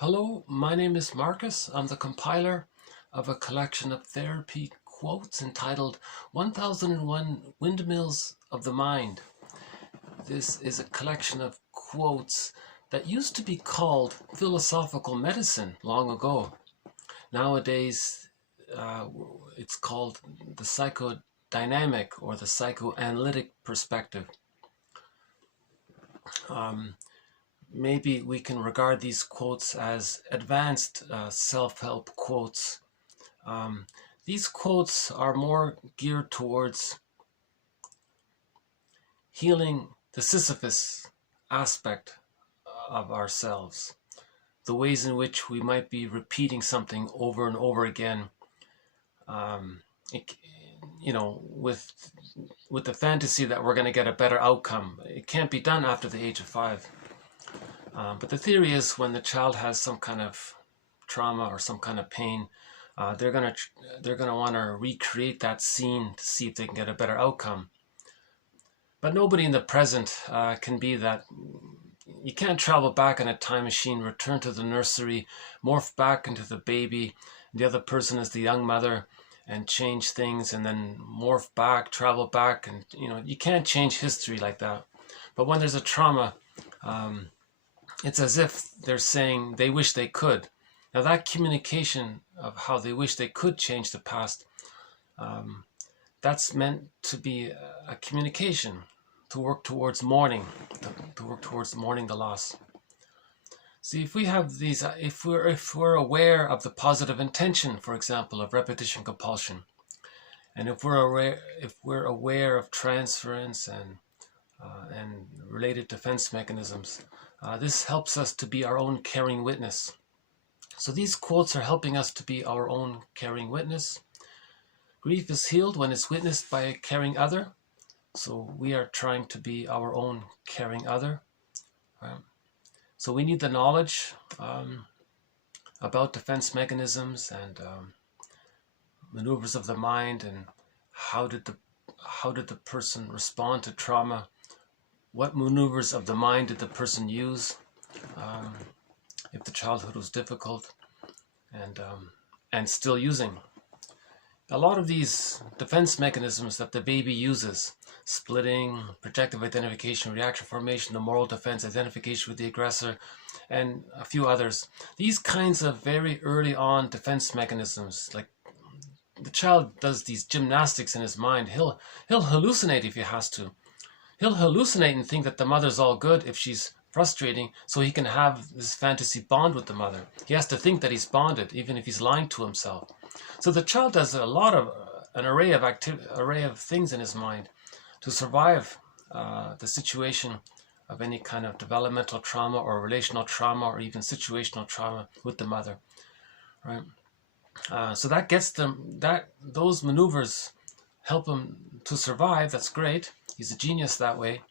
Hello, my name is Marcus. I'm the compiler of a collection of therapy quotes entitled 1001 Windmills of the Mind. This is a collection of quotes that used to be called philosophical medicine long ago. Nowadays, it's called the psychodynamic or the psychoanalytic perspective. Maybe we can regard these quotes as advanced self-help quotes. These quotes are more geared towards healing the Sisyphus aspect of ourselves, the ways in which we might be repeating something over and over again, with the fantasy that we're going to get a better outcome. It can't be done after the age of 5. But the theory is when the child has some kind of trauma or some kind of pain, they're gonna want to recreate that scene to see if they can get a better outcome. But nobody in the present can be that. You can't travel back in a time machine, return to the nursery, morph back into the baby, the other person is the young mother, and change things, and then morph back, travel back, and you can't change history like that. But when there's a trauma, it's as if they're saying they wish they could. Now that communication of how they wish they could change the past, that's meant to be a communication to work towards mourning, to work towards mourning the loss. See, if we have these, if we're aware of the positive intention, for example, of repetition compulsion, and if we're aware of transference and related defense mechanisms, this helps us to be our own caring witness. So these quotes are helping us to be our own caring witness. Grief is healed when it's witnessed by a caring other. So we are trying to be our own caring other. So we need the knowledge about defense mechanisms and maneuvers of the mind, and how did the person respond to trauma. What maneuvers of the mind did the person use if the childhood was difficult, and still using? A lot of these defense mechanisms that the baby uses, splitting, projective identification, reaction formation, the moral defense, identification with the aggressor, and a few others, these kinds of very early on defense mechanisms, like the child does these gymnastics in his mind. He'll hallucinate if he has to. He'll hallucinate and think that the mother's all good if she's frustrating, so he can have this fantasy bond with the mother. He has to think that he's bonded, even if he's lying to himself. So the child does an array of things in his mind to survive the situation of any kind of developmental trauma or relational trauma or even situational trauma with the mother, right? So that gets them, those maneuvers help him to survive. That's great. He's a genius that way.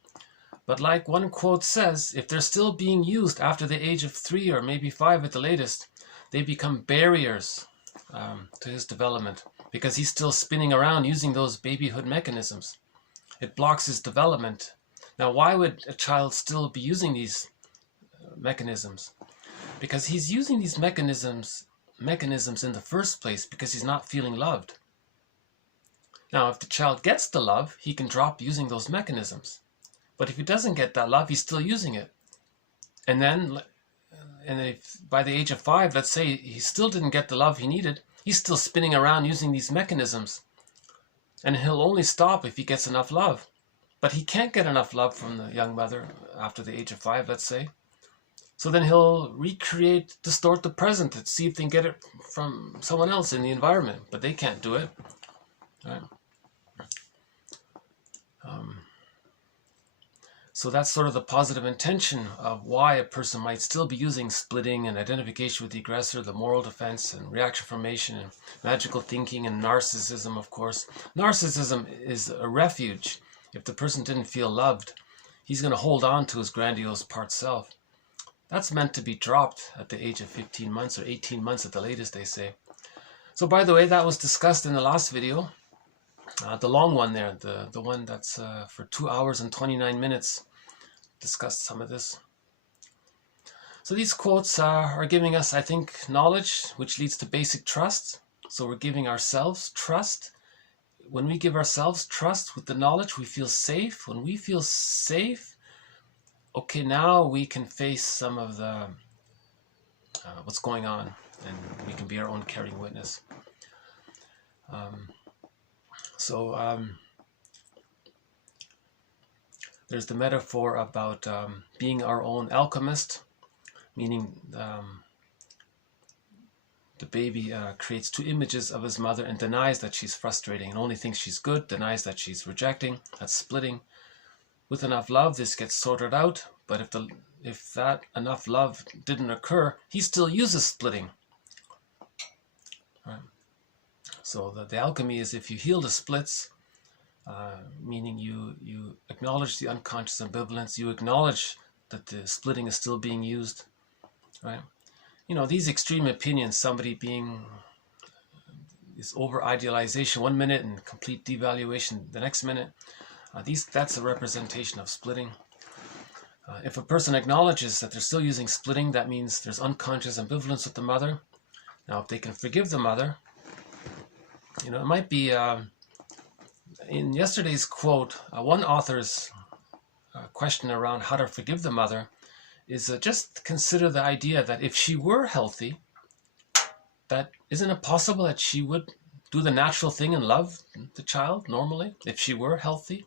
But like one quote says, if they're still being used after the age of 3 or maybe 5 at the latest, they become barriers to his development, because he's still spinning around using those babyhood mechanisms. It blocks his development. Now, why would a child still be using these mechanisms? Because he's using these mechanisms in the first place because he's not feeling loved. Now, if the child gets the love, he can drop using those mechanisms. But if he doesn't get that love, he's still using it. And if by the age of 5, let's say he still didn't get the love he needed, he's still spinning around using these mechanisms. And he'll only stop if he gets enough love. But he can't get enough love from the young mother after the age of 5, let's say. So then he'll distort the present to see if they can get it from someone else in the environment. But they can't do it. Right? So that's sort of the positive intention of why a person might still be using splitting and identification with the aggressor, the moral defense and reaction formation and magical thinking and narcissism, of course. Narcissism is a refuge. If the person didn't feel loved, he's going to hold on to his grandiose part self. That's meant to be dropped at the age of 15 months or 18 months at the latest, they say. So by the way, that was discussed in the last video. The long one there, the one that's for 2 hours and 29 minutes, discussed some of this. So these quotes are giving us, I think, knowledge, which leads to basic trust. So we're giving ourselves trust. When we give ourselves trust with the knowledge, we feel safe. When we feel safe, okay, now we can face some of the what's going on, and we can be our own caring witness. There's the metaphor about being our own alchemist, meaning the baby creates two images of his mother and denies that she's frustrating and only thinks she's good, denies that she's rejecting. That's splitting. With enough love, this gets sorted out, but if that enough love didn't occur, he still uses splitting. Right? So the alchemy is, if you heal the splits, meaning you acknowledge the unconscious ambivalence, you acknowledge that the splitting is still being used, right? You know, these extreme opinions, somebody being is over idealization 1 minute and complete devaluation the next minute, that's a representation of splitting. If a person acknowledges that they're still using splitting, that means there's unconscious ambivalence with the mother. Now, if they can forgive the mother, you know, it might be, in yesterday's quote, one author's question around how to forgive the mother is just consider the idea that if she were healthy, that isn't it possible that she would do the natural thing and love the child normally if she were healthy,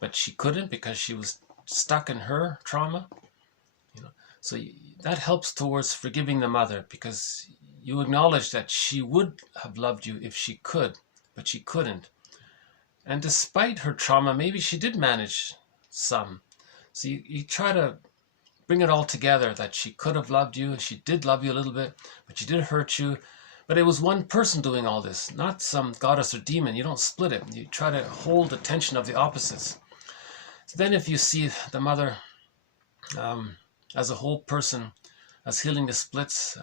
but she couldn't because she was stuck in her trauma, you know. So that helps towards forgiving the mother, because you acknowledge that she would have loved you if she could, but she couldn't. And despite her trauma, maybe she did manage some. So you try to bring it all together, that she could have loved you, she did love you a little bit, but she did hurt you. But it was one person doing all this, not some goddess or demon. You don't split it. You try to hold the tension of the opposites. So then if you see the mother as a whole person, as healing the splits,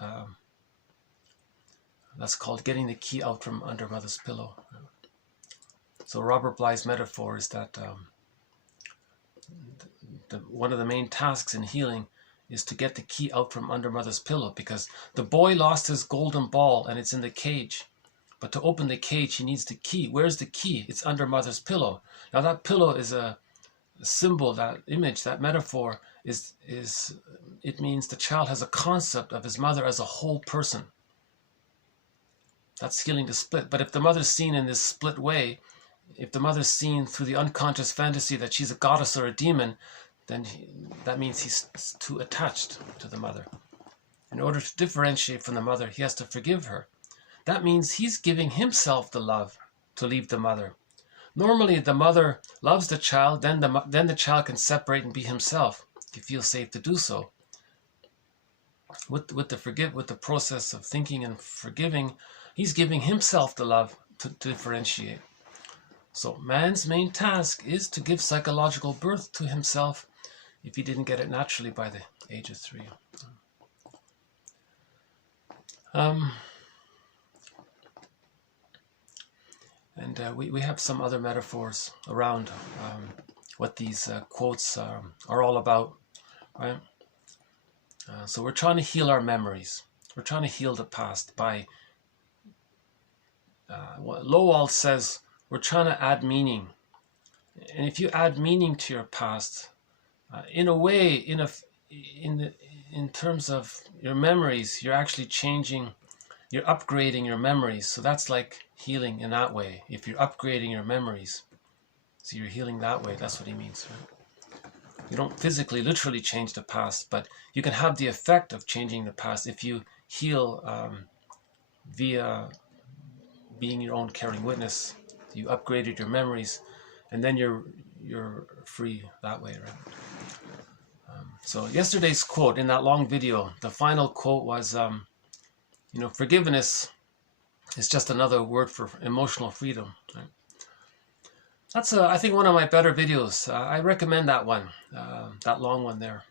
that's called getting the key out from under mother's pillow. So Robert Bly's metaphor is that one of the main tasks in healing is to get the key out from under mother's pillow, because the boy lost his golden ball and it's in the cage. But to open the cage, he needs the key. Where's the key? It's under mother's pillow. Now that pillow is a symbol, that image, that metaphor it means the child has a concept of his mother as a whole person. That's healing the split. But if the mother's seen in this split way, if the mother's seen through the unconscious fantasy that she's a goddess or a demon, then that means he's too attached to the mother. In order to differentiate from the mother, he has to forgive her. That means he's giving himself the love to leave the mother. Normally, the mother loves the child, then the child can separate and be himself. He feels safe to do so. With the process of thinking and forgiving, he's giving himself the love to differentiate. So man's main task is to give psychological birth to himself, if he didn't get it naturally by the age of 3. We have some other metaphors around what these quotes are all about, right? So we're trying to heal our memories. We're trying to heal the past by, what Lowell says, we're trying to add meaning. And if you add meaning to your past, in a way, in terms of your memories, you're actually changing, you're upgrading your memories. So that's like healing in that way. If you're upgrading your memories, so you're healing that way. That's what he means, right? You don't physically, literally change the past, but you can have the effect of changing the past if you heal via being your own caring witness. You upgraded your memories, and then you're free that way, right? So yesterday's quote in that long video, the final quote was, forgiveness is just another word for emotional freedom. Right? That's, I think, one of my better videos. I recommend that one, that long one there.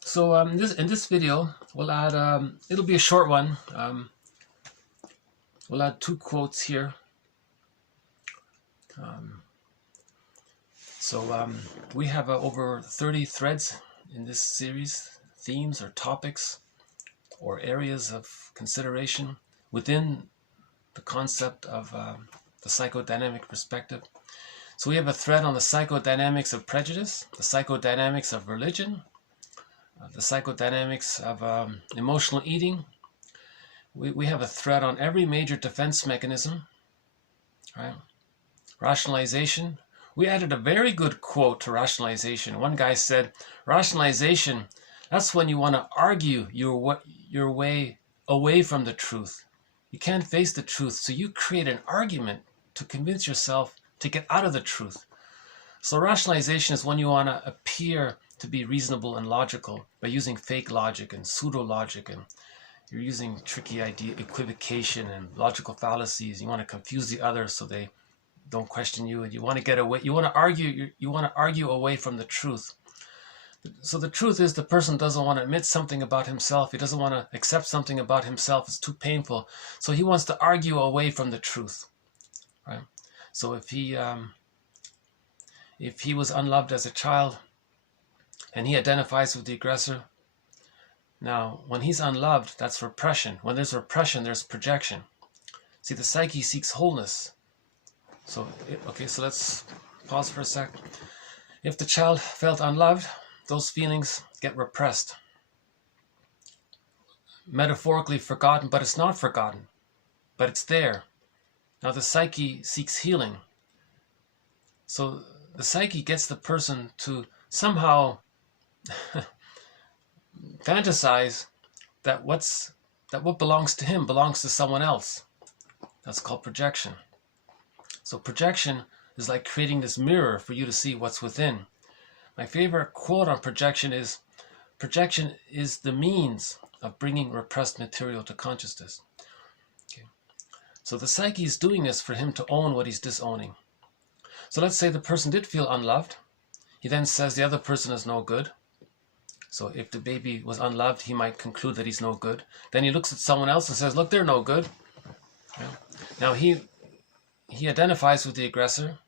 So in this video, we'll add, it'll be a short one. We'll add 2 quotes here. So we have over 30 threads in this series, themes or topics or areas of consideration within the concept of the psychodynamic perspective. So we have a thread on the psychodynamics of prejudice, the psychodynamics of religion, the psychodynamics of emotional eating. We have a thread on every major defense mechanism, right? Rationalization. We added a very good quote to rationalization. One guy said, rationalization, that's when you want to argue your way away from the truth. You can't face the truth, so you create an argument to convince yourself to get out of the truth. So rationalization is when you want to appear to be reasonable and logical by using fake logic and pseudo-logic, and you're using tricky idea, equivocation and logical fallacies. You want to confuse the others so they don't question you, and you want to get away. You want to argue away from the truth. So the truth is the person doesn't want to admit something about himself. He doesn't want to accept something about himself. It's too painful. So he wants to argue away from the truth, right? So if he was unloved as a child and he identifies with the aggressor, now when he's unloved, that's repression. When there's repression, there's projection. See, the psyche seeks wholeness. So, okay, so let's pause for a sec. If the child felt unloved, those feelings get repressed. Metaphorically forgotten, but it's not forgotten. But it's there. Now the psyche seeks healing. So the psyche gets the person to somehow fantasize that what belongs to him belongs to someone else. That's called projection. So projection is like creating this mirror for you to see what's within. My favorite quote on projection is the means of bringing repressed material to consciousness. Okay. So the psyche is doing this for him to own what he's disowning. So let's say the person did feel unloved. He then says the other person is no good. So if the baby was unloved, he might conclude that he's no good. Then he looks at someone else and says, look, they're no good. Yeah. Now he identifies with the aggressor,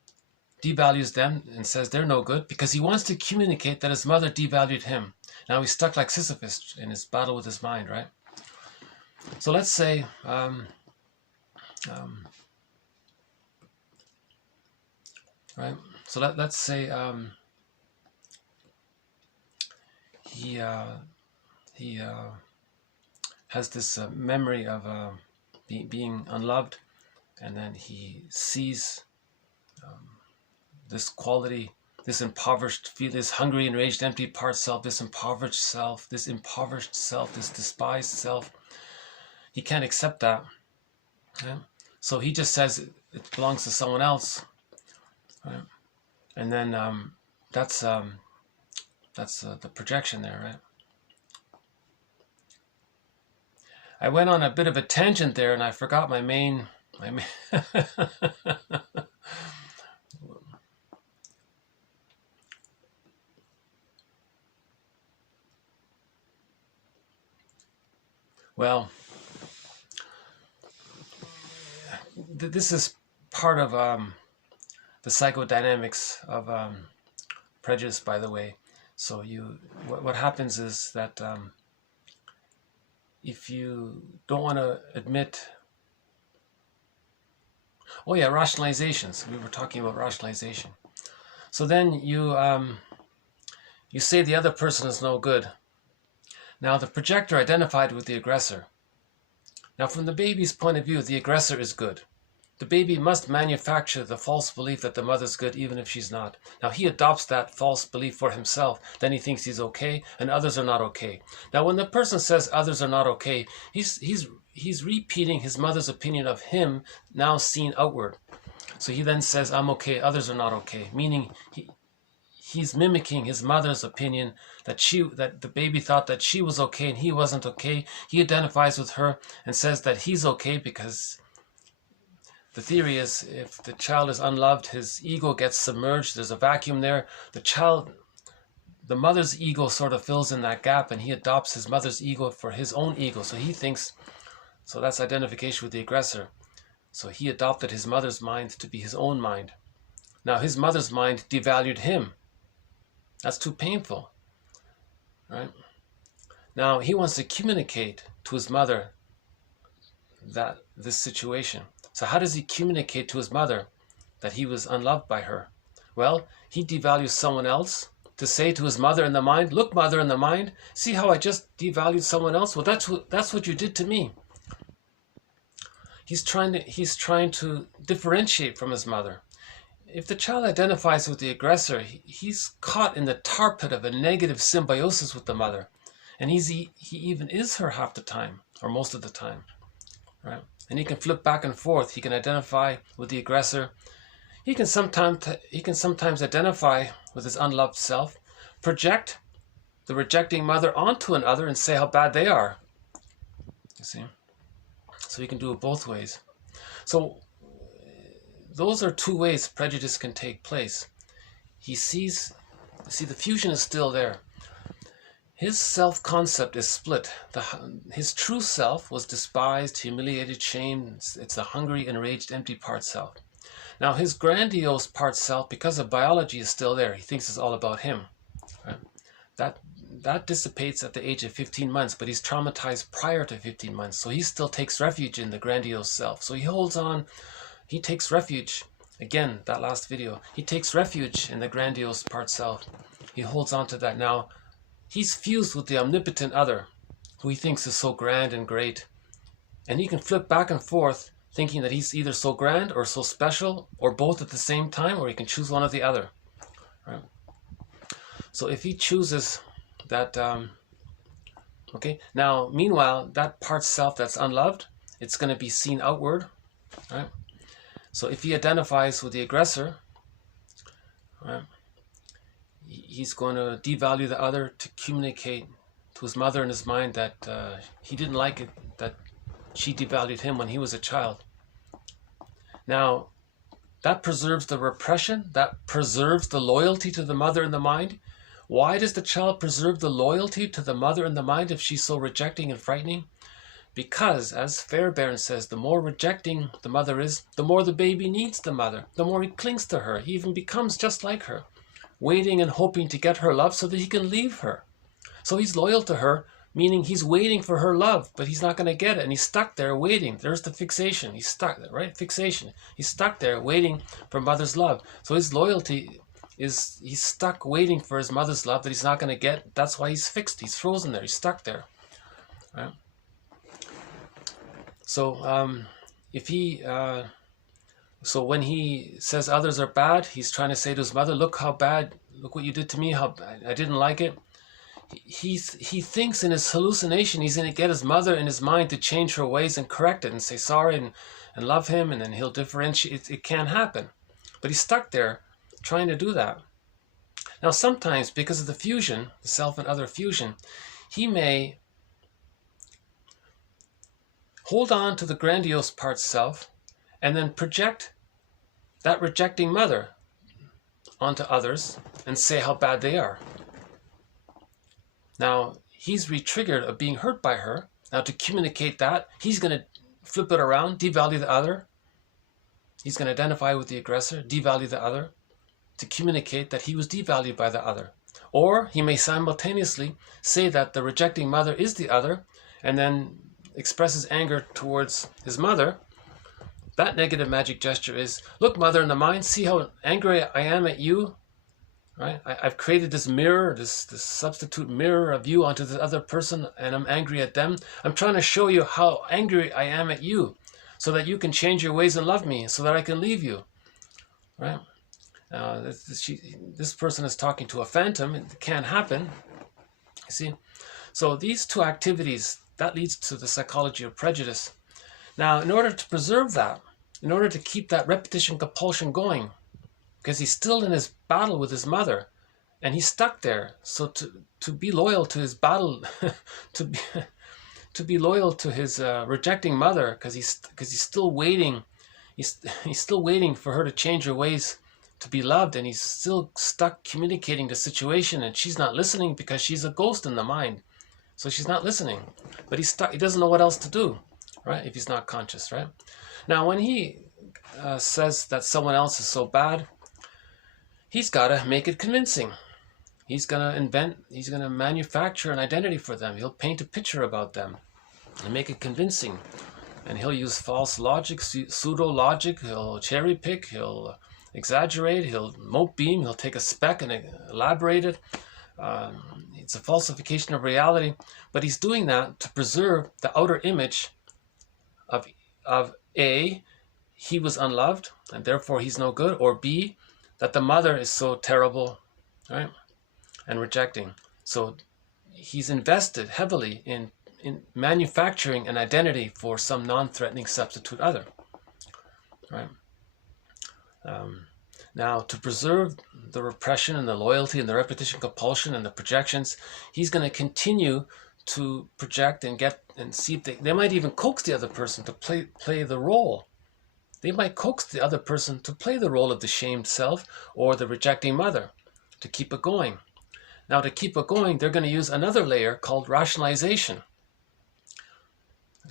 devalues them and says they're no good because he wants to communicate that his mother devalued him. Now he's stuck like Sisyphus in his battle with his mind, right? So let's say right? So let's say he has this memory of being unloved, and then he sees this quality, this impoverished feel, this hungry, enraged, empty part self, this impoverished self, this despised self. He can't accept that. Okay? So he just says it belongs to someone else. Right? And then that's the projection there, right? I went on a bit of a tangent there, and I forgot my main Well, this is part of the psychodynamics of prejudice, by the way. So what happens is that if you don't want to admit, oh yeah, rationalizations. We were talking about rationalization. So then you say the other person is no good. Now the projector identified with the aggressor. Now from the baby's point of view, the aggressor is good. The baby must manufacture the false belief that the mother's good even if she's not. Now he adopts that false belief for himself. Then he thinks he's okay and others are not okay. Now when the person says others are not okay, he's repeating his mother's opinion of him now seen outward. So he then says, I'm okay, others are not okay. Meaning he's mimicking his mother's opinion that the baby thought that she was okay and he wasn't okay. He identifies with her and says that he's okay because the theory is if the child is unloved, his ego gets submerged. There's a vacuum there. The mother's ego sort of fills in that gap, and he adopts his mother's ego for his own ego. So he thinks, so that's identification with the aggressor. So he adopted his mother's mind to be his own mind. Now his mother's mind devalued him. That's too painful, right? Now he wants to communicate to his mother this situation. So how does he communicate to his mother that he was unloved by her? Well, he devalues someone else to say to his mother in the mind, look, mother in the mind, see how I just devalued someone else? Well, that's what you did to me. He's trying to differentiate from his mother. If the child identifies with the aggressor, he's caught in the tar pit of a negative symbiosis with the mother. And he even is her half the time, or most of the time. Right? And he can flip back and forth. He can identify with the aggressor. He can sometimes identify with his unloved self, project the rejecting mother onto another and say how bad they are. You see? So he can do it both ways. So those are two ways prejudice can take place. He sees, see, the fusion is still there. His self-concept is split. His true self was despised, humiliated, shamed. It's the hungry, enraged, empty part self. Now his grandiose part self, because of biology, is still there. He thinks it's all about him. Right? That dissipates at the age of 15 months, but he's traumatized prior to 15 months. So he still takes refuge in the grandiose self. So he holds on, he takes refuge. Again, that last video, he takes refuge in the grandiose part self. He holds on to that. Now, he's fused with the omnipotent other, who he thinks is so grand and great. And he can flip back and forth, thinking that he's either so grand or so special, or both at the same time, or he can choose one or the other. Right? So if he chooses that, okay, now, meanwhile, that part self that's unloved, it's going to be seen outward, right? So if he identifies with the aggressor, right, he's going to devalue the other to communicate to his mother in his mind that he didn't like it, that she devalued him when he was a child. Now, that preserves the repression, that preserves the loyalty to the mother in the mind. Why does the child preserve the loyalty to the mother in the mind if she's so rejecting and frightening? Because, as Fairbairn says, the more rejecting the mother is, the more the baby needs the mother, the more he clings to her. He even becomes just like her, waiting and hoping to get her love so that he can leave her. So he's loyal to her, meaning he's waiting for her love, but he's not going to get it, and he's stuck there waiting. There's the fixation. He's stuck, right? Fixation. He's stuck there waiting for mother's love. So his loyalty is, he's stuck waiting for his mother's love that he's not going to get. That's why he's fixed. He's frozen there. He's stuck there. Right? So so when he says others are bad, he's trying to say to his mother, look how bad, look what you did to me, how I didn't like it. He thinks in his hallucination he's going to get his mother in his mind to change her ways and correct it and say sorry and love him, and then he'll differentiate. It can't happen. But he's stuck there trying to do that. Now sometimes, because of the fusion, the self and other fusion, he may hold on to the grandiose part self and then project that rejecting mother onto others and say how bad they are. Now, he's re-triggered of being hurt by her. Now, to communicate that, he's going to flip it around, devalue the other. He's going to identify with the aggressor, devalue the other, to communicate that he was devalued by the other. Or he may simultaneously say that the rejecting mother is the other, and then expresses anger towards his mother. That negative magic gesture is, look, mother in the mind, see how angry I am at you. Right? I've created this mirror, this substitute mirror of you onto this other person, and I'm angry at them. I'm trying to show you how angry I am at you, so that you can change your ways and love me, so that I can leave you. Right? This person is talking to a phantom. It can't happen. You see? So these two activities, that leads to the psychology of prejudice. Now, in order to preserve that, in order to keep that repetition compulsion going, because he's still in his battle with his mother, and he's stuck there. So to be loyal to his battle, to be loyal to his rejecting mother, because he's still waiting. He's still waiting for her to change her ways to be loved, and he's still stuck communicating the situation, and she's not listening because she's a ghost in the mind. So she's not listening, but he's stuck. He doesn't know what else to do, right? If he's not conscious, right? Now, when he says that someone else is so bad, he's got to make it convincing. He's going to manufacture an identity for them. He'll paint a picture about them and make it convincing. And he'll use false logic, pseudo-logic, he'll cherry pick, he'll exaggerate, he'll mote beam, he'll take a speck and elaborate it. It's a falsification of reality, but he's doing that to preserve the outer image of A, he was unloved, and therefore he's no good, or B, that the mother is so terrible, right, and rejecting. So he's invested heavily in manufacturing an identity for some non-threatening substitute other, right? Now, to preserve the repression and the loyalty and the repetition compulsion and the projections, he's going to continue to project and see if they might even coax the other person to play the role. They might coax the other person to play the role of the shamed self or the rejecting mother to keep it going. Now, to keep it going, they're going to use another layer called rationalization.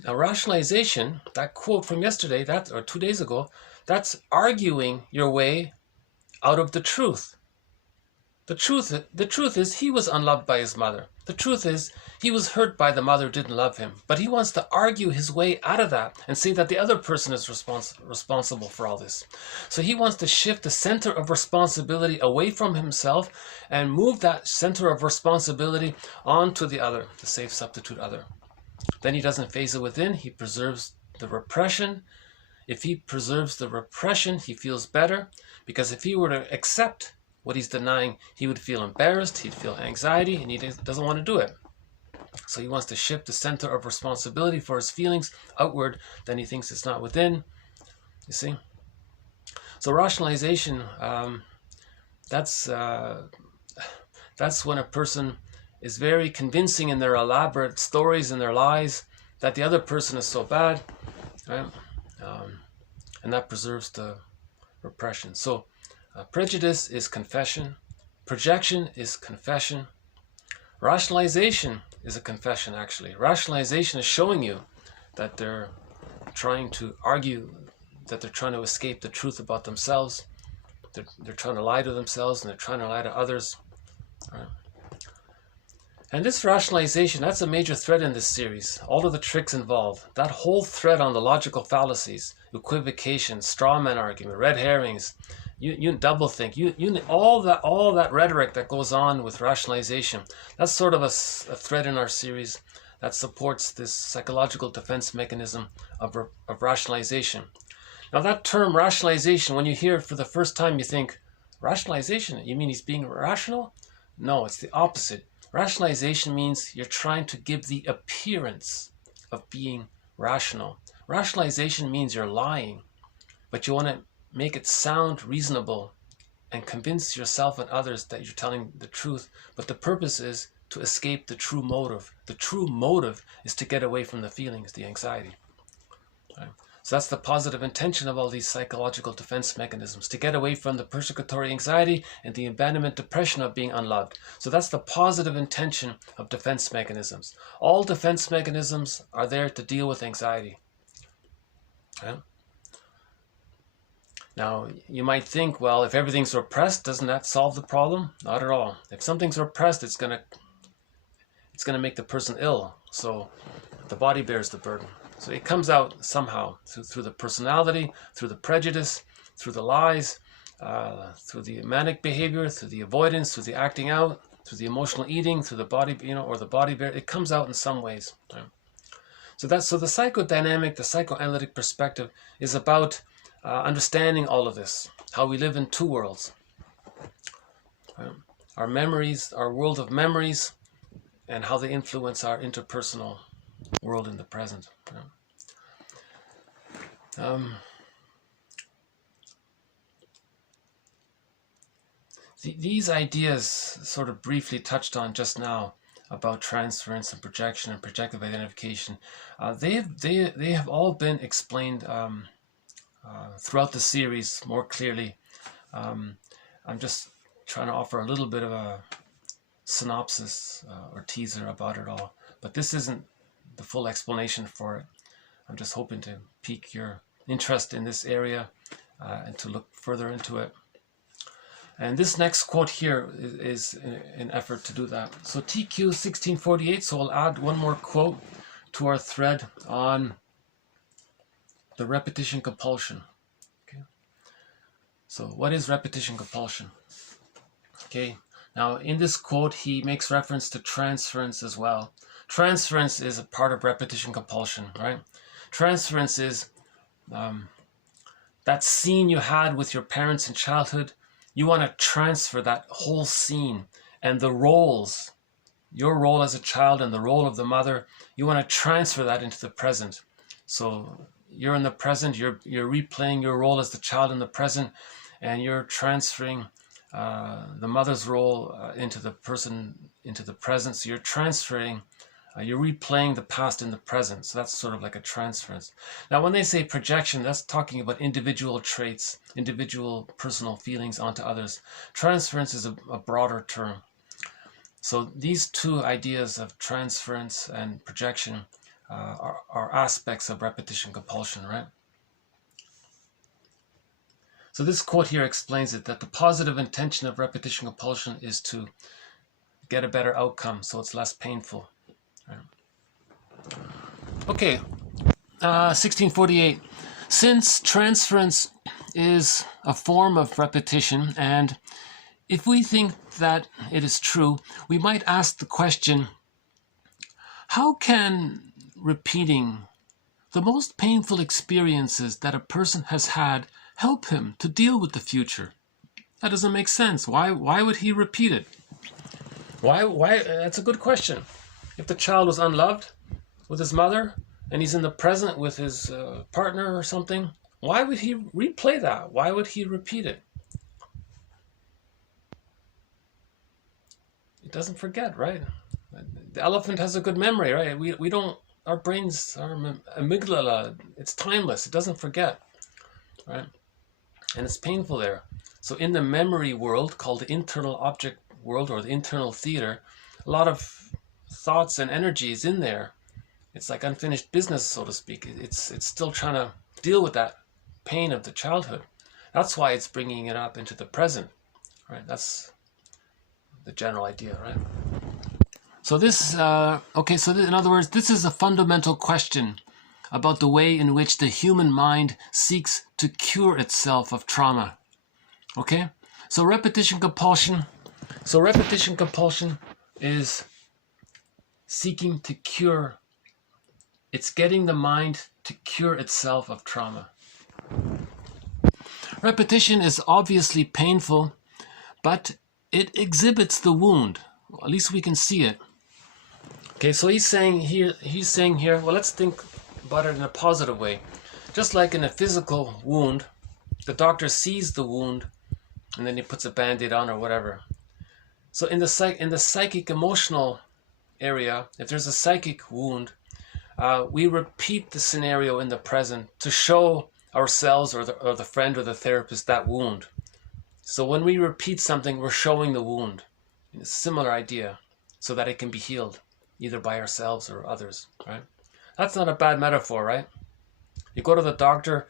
Now, rationalization, that quote from yesterday, or 2 days ago, that's arguing your way out of the truth. The truth is he was unloved by his mother. The truth is he was hurt by the mother who didn't love him. But he wants to argue his way out of that and say that the other person is responsible for all this. So he wants to shift the center of responsibility away from himself and move that center of responsibility onto the other, the safe substitute other. Then he doesn't face it within, he preserves the repression. If he preserves the repression, he feels better, because if he were to accept what he's denying, he would feel embarrassed, he'd feel anxiety, and he doesn't want to do it. So he wants to shift the center of responsibility for his feelings outward, then he thinks it's not within, you see. So rationalization, that's when a person is very convincing in their elaborate stories and their lies that the other person is so bad, right? And that preserves the repression. So prejudice is confession. Projection is confession. Rationalization is a confession, actually. Rationalization is showing you that they're trying to argue, that they're trying to escape the truth about themselves. They're trying to lie to themselves, and they're trying to lie to others. Right? And this rationalization, that's a major thread in this series. All of the tricks involved. That whole thread on the logical fallacies, equivocation, straw man argument, red herrings, you double think, all that rhetoric that goes on with rationalization. That's sort of a thread in our series that supports this psychological defense mechanism of rationalization. Now that term rationalization, when you hear it for the first time, you think, rationalization? You mean he's being rational? No, it's the opposite. Rationalization means you're trying to give the appearance of being rational. Rationalization means you're lying, but you want to make it sound reasonable and convince yourself and others that you're telling the truth, but the purpose is to escape the true motive. The true motive is to get away from the feelings, the anxiety. Right? So that's the positive intention of all these psychological defense mechanisms, to get away from the persecutory anxiety and the abandonment depression of being unloved. So that's the positive intention of defense mechanisms. All defense mechanisms are there to deal with anxiety. Right? Now, you might think, well, if everything's repressed, doesn't that solve the problem? Not at all. If something's repressed, it's going to make the person ill. So the body bears the burden. So it comes out somehow through the personality, through the prejudice, through the lies, through the manic behavior, through the avoidance, through the acting out, through the emotional eating, through the body, or the body bear. It comes out in some ways. Right? So the psychodynamic, the psychoanalytic perspective is about understanding all of this, how we live in two worlds. Right? Our memories, our world of memories, and how they influence our interpersonal world in the present. These ideas, sort of briefly touched on just now, about transference and projection and projective identification, they have all been explained throughout the series more clearly. I'm just trying to offer a little bit of a synopsis or teaser about it all, but this isn't the full explanation for it. I'm just hoping to pique your interest in this area and to look further into it. And this next quote here is an effort to do that. So TQ 1648, so I'll add one more quote to our thread on the repetition compulsion. Okay. So what is repetition compulsion? Okay. Now in this quote, he makes reference to transference as well. Transference is a part of repetition compulsion, right? Transference is that scene you had with your parents in childhood. You want to transfer that whole scene and the roles, your role as a child and the role of the mother, you want to transfer that into the present. So you're in the present, you're replaying your role as the child in the present, and you're transferring the mother's role into the present. So you're transferring, you're replaying the past in the present. So that's sort of like a transference. Now, when they say projection, that's talking about individual traits, individual personal feelings onto others. Transference is a broader term. So these two ideas of transference and projection are aspects of repetition compulsion, right? So this quote here explains it, that the positive intention of repetition compulsion is to get a better outcome, so it's less painful. Right? Okay, 1648. Since transference is a form of repetition, and if we think that it is true, we might ask the question, how can repeating the most painful experiences that a person has had help him to deal with the future? That doesn't make sense. Why would he repeat it? Why? That's a good question. If the child was unloved with his mother and he's in the present with his partner or something, why would he replay that? Why would he repeat it? It doesn't forget, right? The elephant has a good memory, right? We don't, our brains, our amygdala, it's timeless. It doesn't forget, right? And it's painful there. So in the memory world, called the internal object world or the internal theater, a lot of thoughts and energy is in there. It's like unfinished business, so to speak. It's still trying to deal with that pain of the childhood. That's why it's bringing it up into the present, right? That's the general idea, right? So this, in other words, this is a fundamental question about the way in which the human mind seeks to cure itself of trauma. Okay? So repetition compulsion is seeking to cure. It's getting the mind to cure itself of trauma. Repetition is obviously painful, but it exhibits the wound. Well, at least we can see it. Okay, so he's saying here, well, let's think about it in a positive way. Just like in a physical wound, the doctor sees the wound and then he puts a band-aid on or whatever. So in the psychic emotional area, if there's a psychic wound, we repeat the scenario in the present to show ourselves or the friend or the therapist that wound. So when we repeat something, we're showing the wound. It's a similar idea, so that it can be healed, either by ourselves or others, right? That's not a bad metaphor, right? You go to the doctor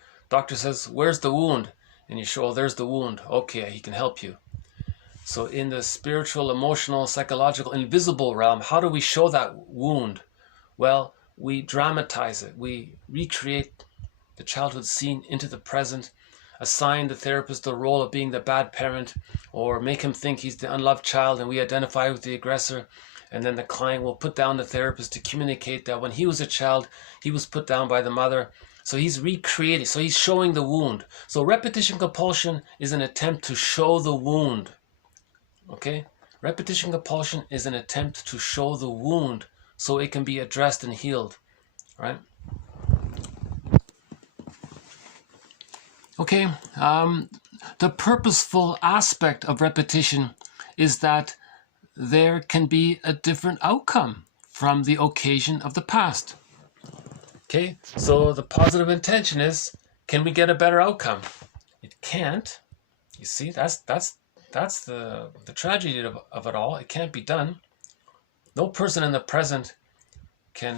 says, where's the wound? And you show, oh, there's the wound. Okay, he can help you. So in the spiritual, emotional, psychological, invisible realm, how do we show that wound? Well, we dramatize it. We recreate the childhood scene into the present, assign the therapist the role of being the bad parent, or make him think he's the unloved child and we identify with the aggressor. And then the client will put down the therapist to communicate that when he was a child, he was put down by the mother. So he's recreating, so he's showing the wound. So repetition compulsion is an attempt to show the wound. Okay? Repetition compulsion is an attempt to show the wound so it can be addressed and healed. Right? Okay, the purposeful aspect of repetition is that there can be a different outcome from the occasion of the past. Okay, so the positive intention is, can we get a better outcome? It can't. You see, that's the tragedy of it all. It can't be done. No person in the present can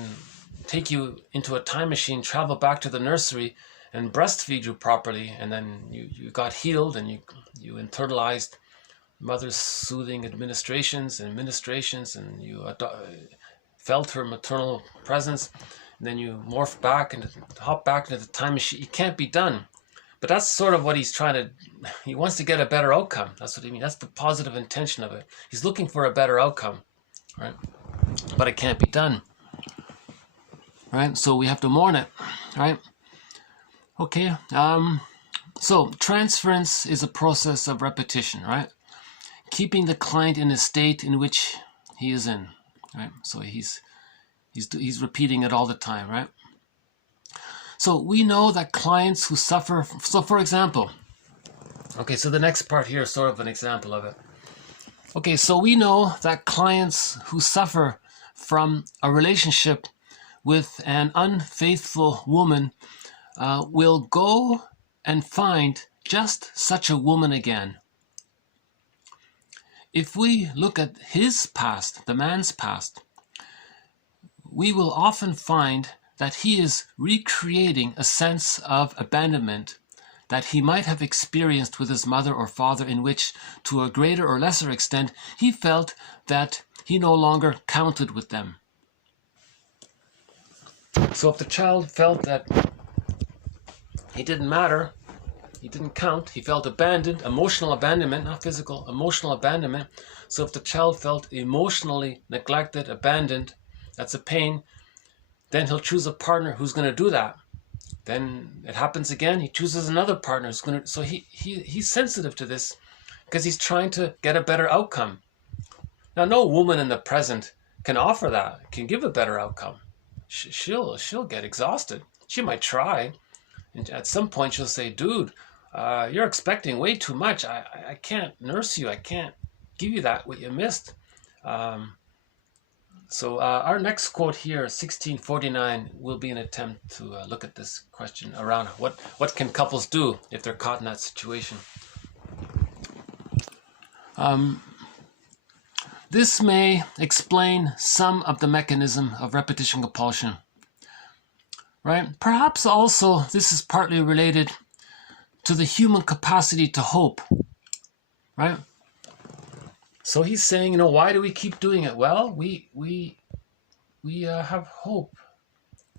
take you into a time machine, travel back to the nursery, and breastfeed you properly, and then you got healed and you internalized mother's soothing administrations, and you felt her maternal presence, and then you morph back and hop back into the time machine. It can't be done. But that's sort of what he's trying to, he wants to get a better outcome. That's what he means. That's the positive intention of it. He's looking for a better outcome, right? But it can't be done, right? So we have to mourn it, right? Okay, so transference is a process of repetition, right? Keeping the client in a state in which he is in, right? So he's repeating it all the time, right? So we know that clients who suffer, so for example, okay, so the next part here is sort of an example of it. Okay, so we know that clients who suffer from a relationship with an unfaithful woman will go and find just such a woman again. If we look at his past, the man's past, we will often find that he is recreating a sense of abandonment that he might have experienced with his mother or father, in which, to a greater or lesser extent, he felt that he no longer counted with them. So if the child felt that he didn't matter, he didn't count, he felt abandoned, emotional abandonment, not physical, emotional abandonment. So if the child felt emotionally neglected, abandoned, that's a pain, then he'll choose a partner who's going to do that. Then it happens again, he chooses another partner who's going to, so he's sensitive to this because he's trying to get a better outcome. Now, no woman in the present can offer that, can give a better outcome. She'll get exhausted. She might try, and at some point she'll say, dude, you're expecting way too much. I can't nurse you. I can't give you that, what you missed. So our next quote here, 1649, will be an attempt to look at this question around what can couples do if they're caught in that situation. This may explain some of the mechanism of repetition compulsion, right? Perhaps also this is partly related to the human capacity to hope, right? So he's saying, why do we keep doing it? Well, we have hope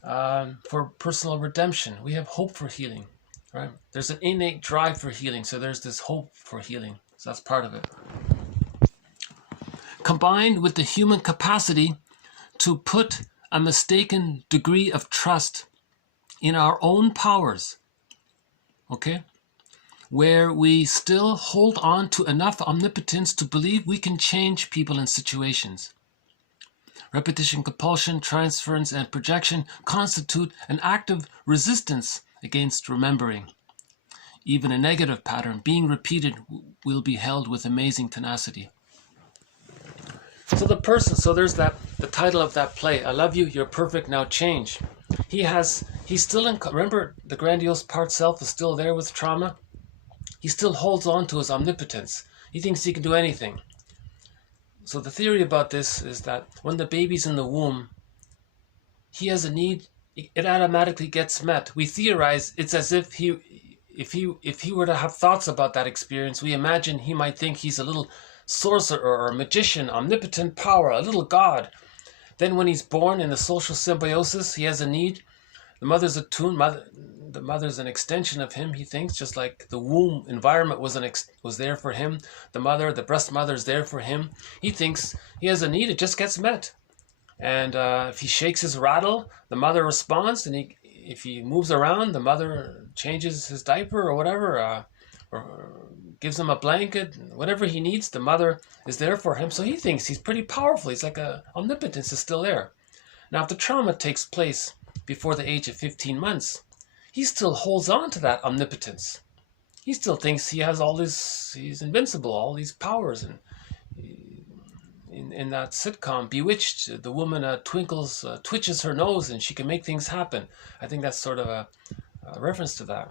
for personal redemption. We have hope for healing, right? There's an innate drive for healing, so there's this hope for healing. So that's part of it. Combined with the human capacity to put a mistaken degree of trust in our own powers, okay? Where we still hold on to enough omnipotence to believe we can change people and situations. Repetition, compulsion, transference, and projection constitute an active resistance against remembering. Even a negative pattern being repeated will be held with amazing tenacity. So there's the title of that play, I love you, you're perfect, now change. He's still remember the grandiose part self is still there with trauma. He still holds on to his omnipotence. He thinks he can do anything. So the theory about this is that when the baby's in the womb, he has a need, it automatically gets met. We theorize it's as if if he were to have thoughts about that experience, we imagine he might think he's a little sorcerer or a magician, omnipotent power, a little god. Then when he's born in the social symbiosis, he has a need. The mother's attuned, the mother's an extension of him, he thinks, just like the womb environment was there for him. The breast mother is there for him. He thinks he has a need, it just gets met. And if he shakes his rattle, the mother responds, and if he moves around, the mother changes his diaper or whatever, or gives him a blanket, whatever he needs, the mother is there for him. So he thinks he's pretty powerful. He's like omnipotence is still there. Now, if the trauma takes place before the age of 15 months, he still holds on to that omnipotence. He still thinks he has he's invincible, all these powers. And in that sitcom, Bewitched, the woman twitches her nose and she can make things happen. I think that's sort of a reference to that.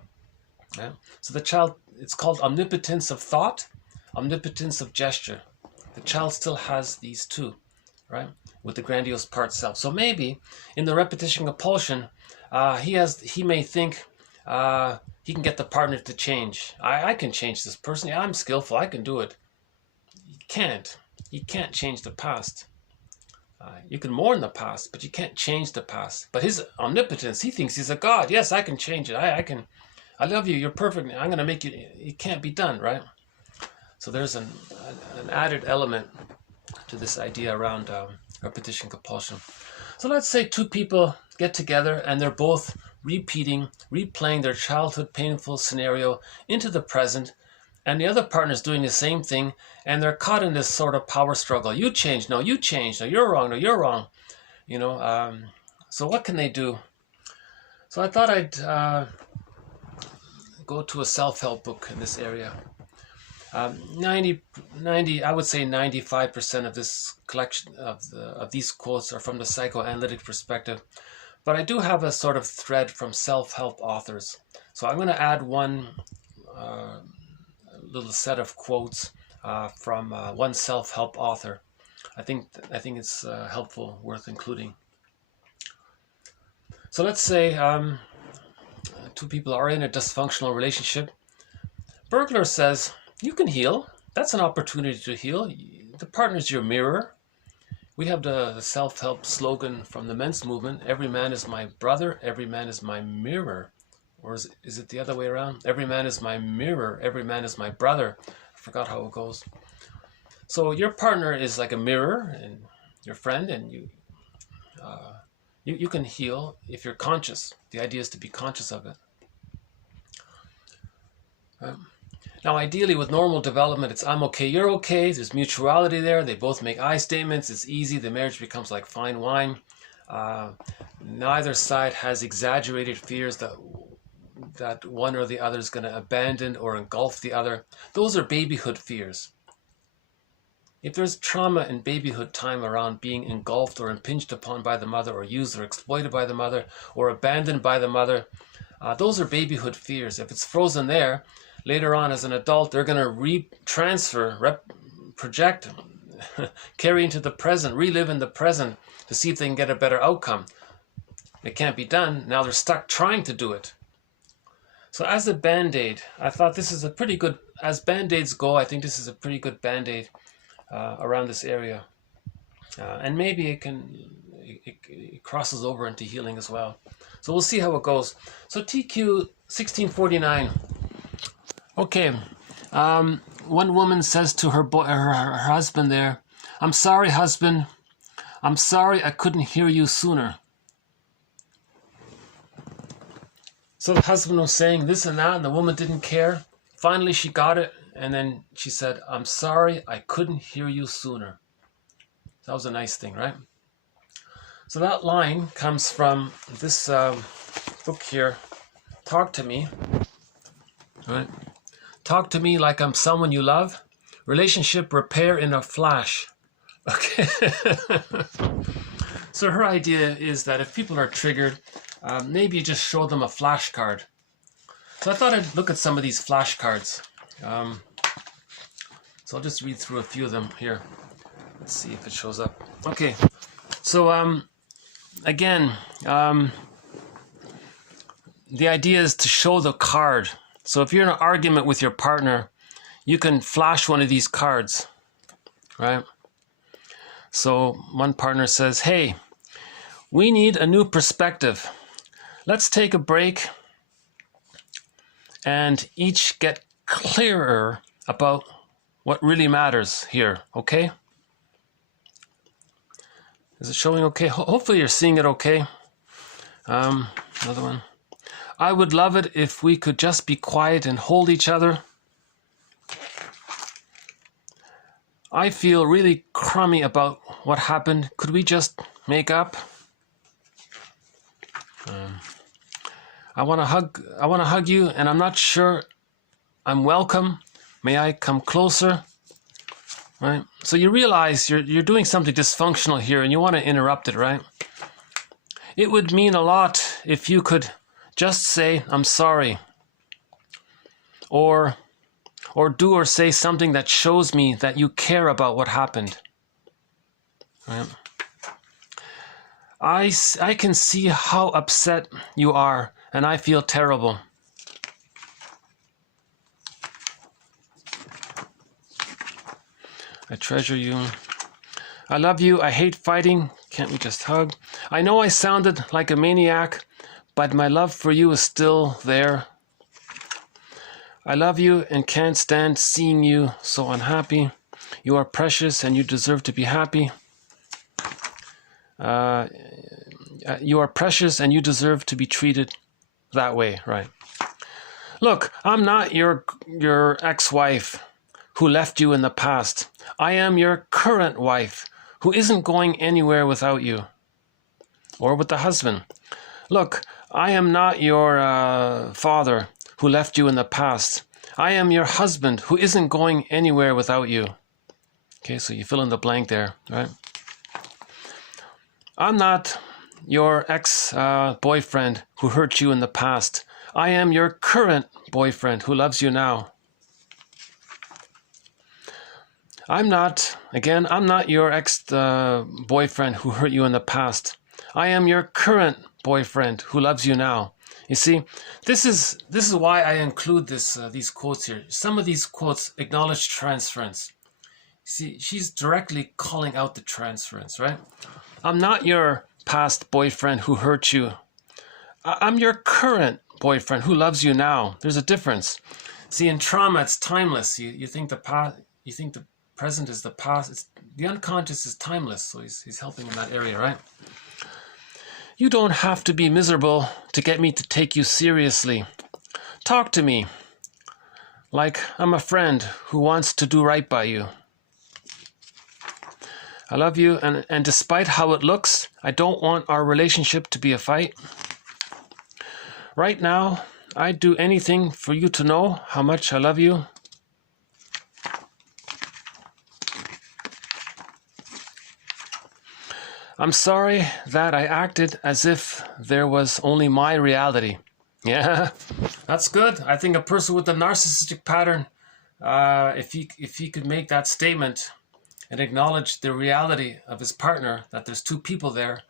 Yeah? So the child, it's called omnipotence of thought, omnipotence of gesture. The child still has these two, right? With the grandiose part self. So maybe in the repetition compulsion, he may think he can get the partner to change. I can change this person. Yeah, I'm skillful. I can do it. can't. You can't change the past. You can mourn the past, but you can't change the past. But his omnipotence, he thinks he's a god. Yes, I can change it. I love you. You're perfect. I'm going to make you. It can't be done, right? So there's an added element to this idea around repetition compulsion. So let's say two people get together and they're both replaying their childhood painful scenario into the present, and the other partner's doing the same thing, and they're caught in this sort of power struggle. You changed, no, you changed, no, you're wrong, no, you're wrong. You know, so what can they do? So I thought I'd go to a self-help book in this area. 90, I would say 95% of this collection of these quotes are from the psychoanalytic perspective, but I do have a sort of thread from self-help authors. So I'm going to add one little set of quotes from one self-help author. I think it's helpful, worth including. So let's say two people are in a dysfunctional relationship. Bergler says, you can heal. That's an opportunity to heal. The partner's your mirror. We have the self-help slogan from the men's movement, every man is my brother, every man is my mirror. Or is it the other way around? Every man is my mirror, every man is my brother. I forgot how it goes. So your partner is like a mirror, and your friend, and you can heal if you're conscious. The idea is to be conscious of it. Now, ideally, with normal development, it's I'm okay, you're okay. There's mutuality there. They both make I statements. It's easy. The marriage becomes like fine wine. Neither side has exaggerated fears that one or the other is going to abandon or engulf the other. Those are babyhood fears. If there's trauma in babyhood time around being engulfed or impinged upon by the mother, or used or exploited by the mother, or abandoned by the mother, those are babyhood fears. If it's frozen there, later on as an adult, they're going to transfer, project, carry into the present, relive in the present to see if they can get a better outcome. It can't be done. Now they're stuck trying to do it. So as a Band-Aid, I thought this is a pretty good, as Band-Aids go, I think this is a pretty good Band-Aid around this area. And maybe it crosses over into healing as well. So we'll see how it goes. So TQ 1649. Okay, one woman says to her husband there, I'm sorry, husband. I'm sorry I couldn't hear you sooner. So the husband was saying this and that, and the woman didn't care. Finally, she got it, and then she said, I'm sorry I couldn't hear you sooner. That was a nice thing, right? So that line comes from this book here, Talk to Me. Right? Talk to me like I'm someone you love. Relationship repair in a flash. Okay. So her idea is that if people are triggered, maybe you just show them a flashcard. So I thought I'd look at some of these flashcards. So I'll just read through a few of them here. Let's see if it shows up. Okay. So again, the idea is to show the card. So if you're in an argument with your partner, you can flash one of these cards, right? So one partner says, hey, we need a new perspective. Let's take a break and each get clearer about what really matters here, okay? Is it showing okay? Hopefully you're seeing it okay. Another one. I would love it if we could just be quiet and hold each other. I feel really crummy about what happened. Could we just make up? I want to hug you, and I'm not sure I'm welcome. May I come closer? Right? So you realize you're doing something dysfunctional here, and you want to interrupt it, right? It would mean a lot if you could just say, I'm sorry. Or do or say something that shows me that you care about what happened. Right? I can see how upset you are, and I feel terrible. treasure you. I love you. I hate fighting. Can't we just hug? I know I sounded like a maniac, but my love for you is still there. I love you and can't stand seeing you so unhappy. You are precious and you deserve to be happy. You are precious and you deserve to be treated that way, right? Look, I'm not your ex-wife who left you in the past. I am your current wife who isn't going anywhere without you. Or with the husband. Look, I am not your father who left you in the past. I am your husband who isn't going anywhere without you. Okay, so you fill in the blank there, right? I'm not your ex-boyfriend who hurt you in the past. I am your current boyfriend who loves you now. I'm not your ex-boyfriend who hurt you in the past. I am your current boyfriend who loves you now. You see, this is why I include these quotes here. Some of these quotes acknowledge transference. See, she's directly calling out the transference, right? I'm not your past boyfriend who hurt you. I'm your current boyfriend who loves you now. There's a difference. See, in trauma, it's timeless. You think the past, you think the present is the past. The unconscious is timeless, so he's helping in that area, right? You don't have to be miserable to get me to take you seriously. Talk to me like I'm a friend who wants to do right by you. I love you, and despite how it looks, I don't want our relationship to be a fight. Right now, I'd do anything for you to know how much I love you. I'm sorry that I acted as if there was only my reality. Yeah, that's good. I think a person with a narcissistic pattern, if he could make that statement and acknowledge the reality of his partner, that there's two people there,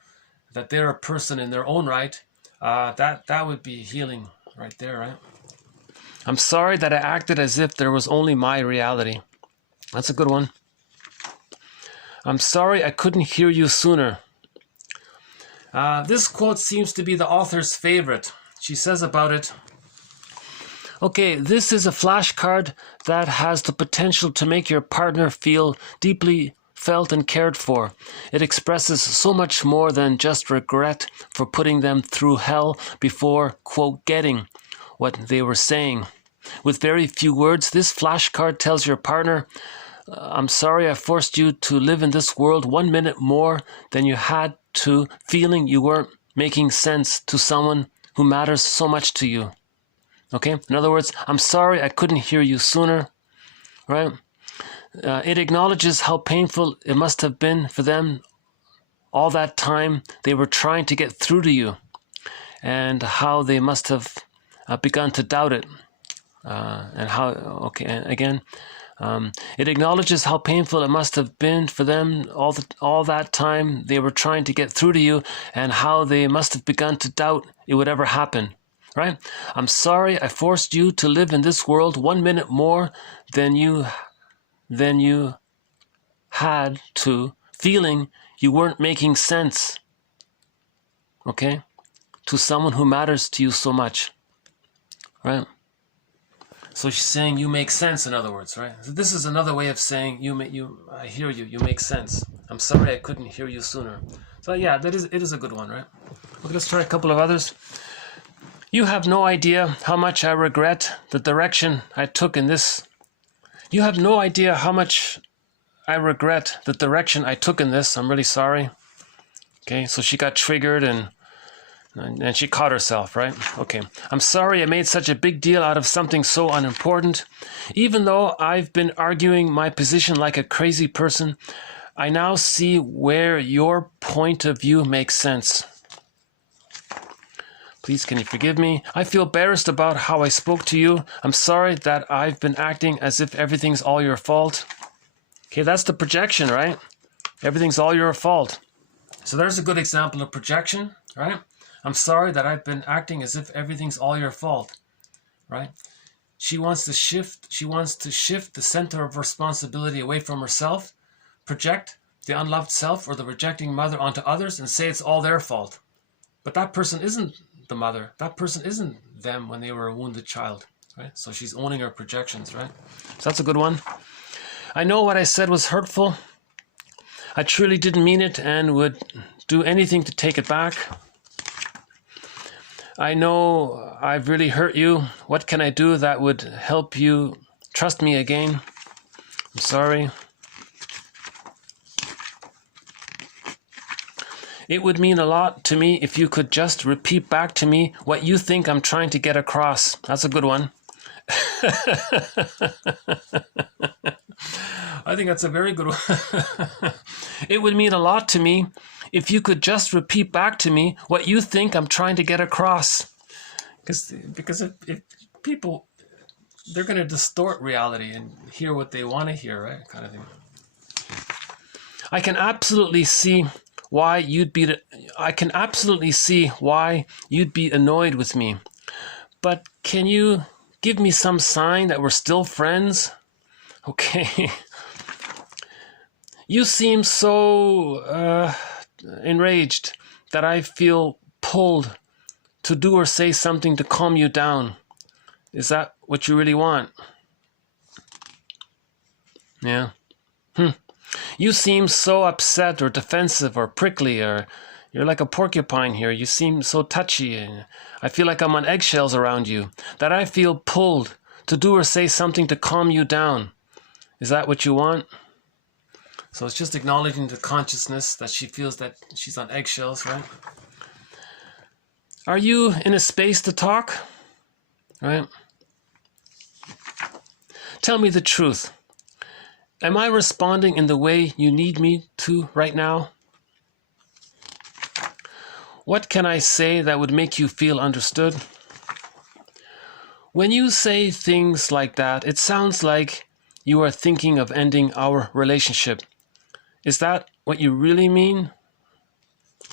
that they're a person in their own right, that would be healing right there, right? I'm sorry that I acted as if there was only my reality. That's a good one. I'm sorry I couldn't hear you sooner. This quote seems to be the author's favorite. She says about it, okay, this is a flashcard that has the potential to make your partner feel deeply felt and cared for. It expresses so much more than just regret for putting them through hell before, quote, getting what they were saying. With very few words, this flashcard tells your partner, I'm sorry I forced you to live in this world 1 minute more than you had to, feeling you weren't making sense to someone who matters so much to you. Okay? In other words, I'm sorry I couldn't hear you sooner, right? It acknowledges how painful it must have been for them all that time they were trying to get through to you, and how they must have begun to doubt it. It acknowledges how painful it must have been for them all that time they were trying to get through to you, and how they must have begun to doubt it would ever happen. Right? I'm sorry I forced you to live in this world 1 minute more than you had to, feeling you weren't making sense. Okay? To someone who matters to you so much. Right? So she's saying you make sense, in other words, right? So this is another way of saying I hear you, you make sense. I'm sorry I couldn't hear you sooner. So yeah, it is a good one, right? Okay, let's try a couple of others. You have no idea how much I regret the direction I took in this. You have no idea how much I regret the direction I took in this. I'm really sorry. Okay, so she got triggered and she caught herself, right? Okay. I'm sorry I made such a big deal out of something so unimportant. Even though I've been arguing my position like a crazy person, I now see where your point of view makes sense. Please, can you forgive me? I feel embarrassed about how I spoke to you. I'm sorry that I've been acting as if everything's all your fault. Okay, that's the projection, right? Everything's all your fault. So there's a good example of projection, right? I'm sorry that I've been acting as if everything's all your fault, right? She wants to shift the center of responsibility away from herself project the unloved self or the rejecting mother onto others and say it's all their fault. But that person isn't the mother. That person isn't them when they were a wounded child, right? So she's owning her projections, right? So that's a good one. I know what I said was hurtful. I truly didn't mean it and would do anything to take it back. I know I've really hurt you. What can I do that would help you trust me again? I'm sorry. It would mean a lot to me if you could just repeat back to me what you think I'm trying to get across. That's a good one. I think that's a very good one. It would mean a lot to me if you could just repeat back to me what you think I'm trying to get across. Because if people, they're going to distort reality and hear what they want to hear, right? Kind of thing. I can absolutely see why you'd be annoyed with me. But can you give me some sign that we're still friends? Okay. You seem so enraged that I feel pulled to do or say something to calm you down. Is that what you really want? Yeah. You seem so upset or defensive or prickly, or you're like a porcupine here. You seem so touchy, and I feel like I'm on eggshells around you, that I feel pulled to do or say something to calm you down. Is that what you want? So it's just acknowledging the consciousness that she feels that she's on eggshells, right? Are you in a space to talk? Right? Tell me the truth. Am I responding in the way you need me to right now? What can I say that would make you feel understood? When you say things like that, it sounds like you are thinking of ending our relationship. Is that what you really mean?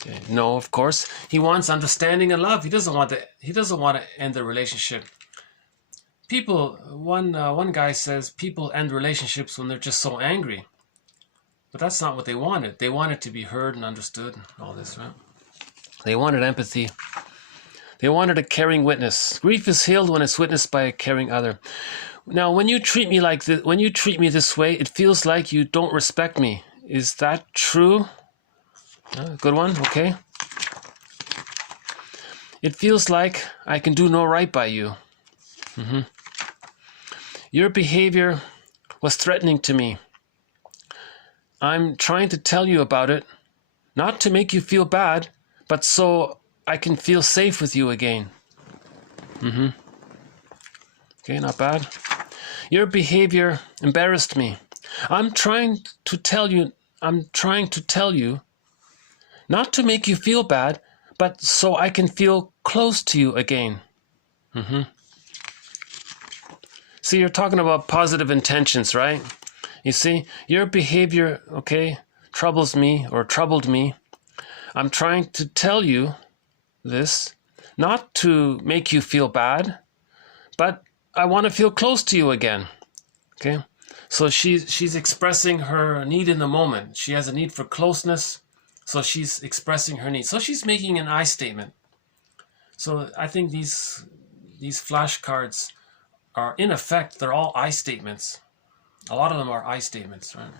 Okay. No, of course. He wants understanding and love. He doesn't want to end the relationship. People, one guy says people end relationships when they're just so angry. But that's not what they wanted. They wanted to be heard and understood and all this, right? They wanted empathy. They wanted a caring witness. Grief is healed when it's witnessed by a caring other. Now, when you treat me like this, when you treat me this way, it feels like you don't respect me. Is that true? Good one, okay. It feels like I can do no right by you. Your behavior was threatening to me. I'm trying to tell you about it, not to make you feel bad, but so I can feel safe with you again. Okay, not bad. Your behavior embarrassed me. I'm trying to tell you, not to make you feel bad, but so I can feel close to you again. See, you're talking about positive intentions, right? You see, your behavior, okay, troubled me. I'm trying to tell you this, not to make you feel bad, but I want to feel close to you again. Okay? So she's expressing her need in the moment. She has a need for closeness, so she's expressing her need. So she's making an I statement. So I think these flashcards are, in effect, they're all I statements. A lot of them are I statements, right?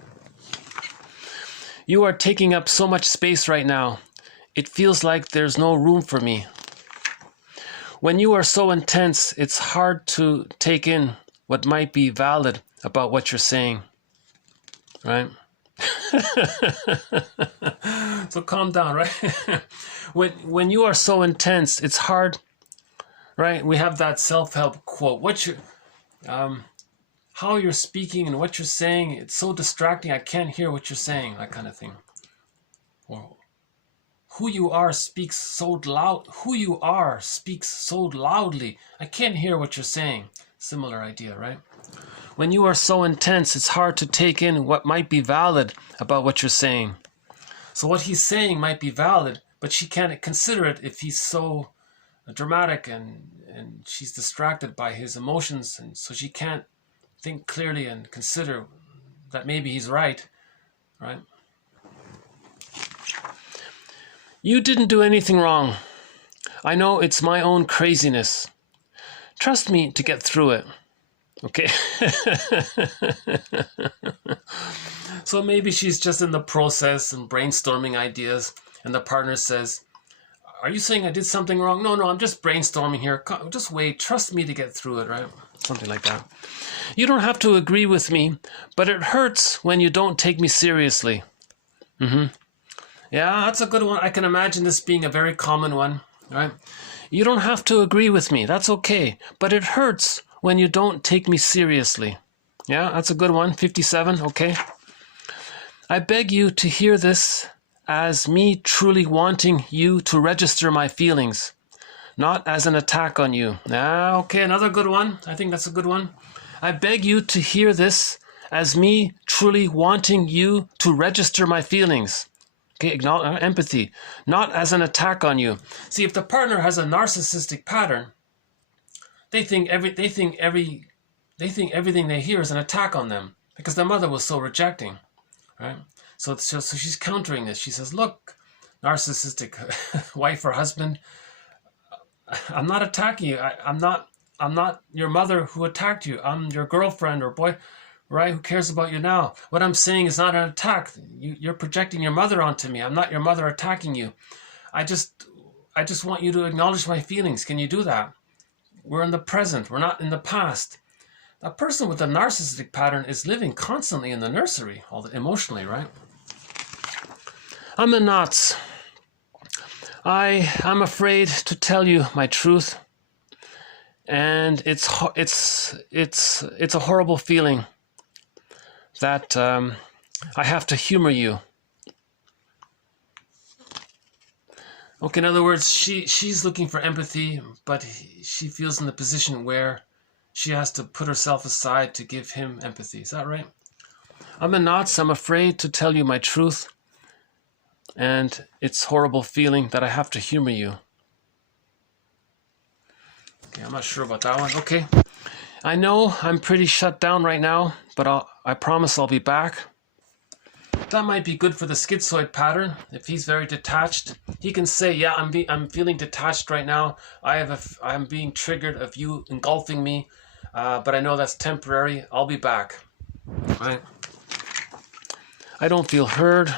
You are taking up so much space right now. It feels like there's no room for me. When you are so intense, it's hard to take in what might be valid about what you're saying, right? So calm down, right? when you are so intense, it's hard, right? We have that self-help quote. How you're speaking and what you're saying, it's so distracting. I can't hear what you're saying, that kind of thing. Or who you are speaks so loud. Who you are speaks so loudly. I can't hear what you're saying. Similar idea, right? When you are so intense, it's hard to take in what might be valid about what you're saying. So what he's saying might be valid, but she can't consider it if he's so dramatic and she's distracted by his emotions, and so she can't think clearly and consider that maybe he's right. right? You didn't do anything wrong. I know it's my own craziness. Trust me to get through it. Okay? So maybe she's just in the process and brainstorming ideas, and the partner says, are you saying I did something wrong? No, I'm just brainstorming here. Just wait. Trust me to get through it, right? Something like that. You don't have to agree with me, but it hurts when you don't take me seriously. Yeah, that's a good one. I can imagine this being a very common one, right? You don't have to agree with me. That's okay. But it hurts when you don't take me seriously. Yeah, that's a good one. 57, okay. I beg you to hear this as me truly wanting you to register my feelings, not as an attack on you. Okay, another good one. I think that's a good one. I beg you to hear this as me truly wanting you to register my feelings. Okay, acknowledge empathy, not as an attack on you. See, if the partner has a narcissistic pattern, they think everything they hear is an attack on them because their mother was so rejecting, right? So she's countering this. She says, look, narcissistic wife or husband, I'm not attacking you. I'm not your mother who attacked you. I'm your girlfriend or boy, right? Who cares about you now? What I'm saying is not an attack. You're projecting your mother onto me. I'm not your mother attacking you. I just want you to acknowledge my feelings. Can you do that? We're in the present. We're not in the past. A person with a narcissistic pattern is living constantly in the nursery, emotionally, right? I'm in knots. I'm afraid to tell you my truth, and it's a horrible feeling that I have to humor you. Okay, in other words, she's looking for empathy, but she feels in the position where she has to put herself aside to give him empathy. Is that right? I'm in knots. I'm afraid to tell you my truth, and it's a horrible feeling that I have to humor you. Okay, I'm not sure about that one. Okay. I know I'm pretty shut down right now, but I promise I'll be back. That might be good for the schizoid pattern. If he's very detached, he can say, yeah, I'm feeling detached right now. I'm being triggered of you engulfing me, but I know that's temporary. I'll be back. Right? I don't feel heard.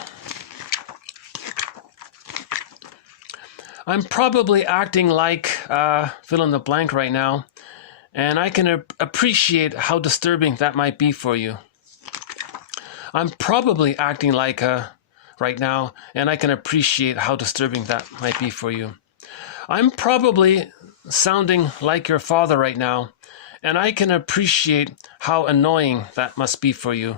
I'm probably acting like fill in the blank right now, and I can appreciate how disturbing that might be for you. I'm probably acting like right now, and I can appreciate how disturbing that might be for you. I'm probably sounding like your father right now, and I can appreciate how annoying that must be for you.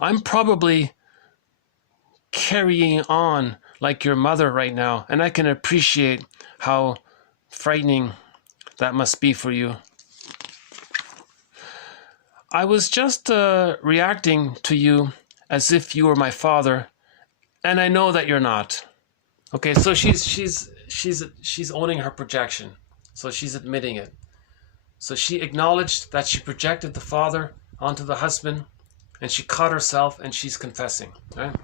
I'm probably carrying on like your mother right now, and I can appreciate how frightening that must be for you. I was just reacting to you as if you were my father, and I know that you're not. Okay, so she's owning her projection. So she's admitting it. So she acknowledged that she projected the father onto the husband, and she caught herself, and she's confessing. Right?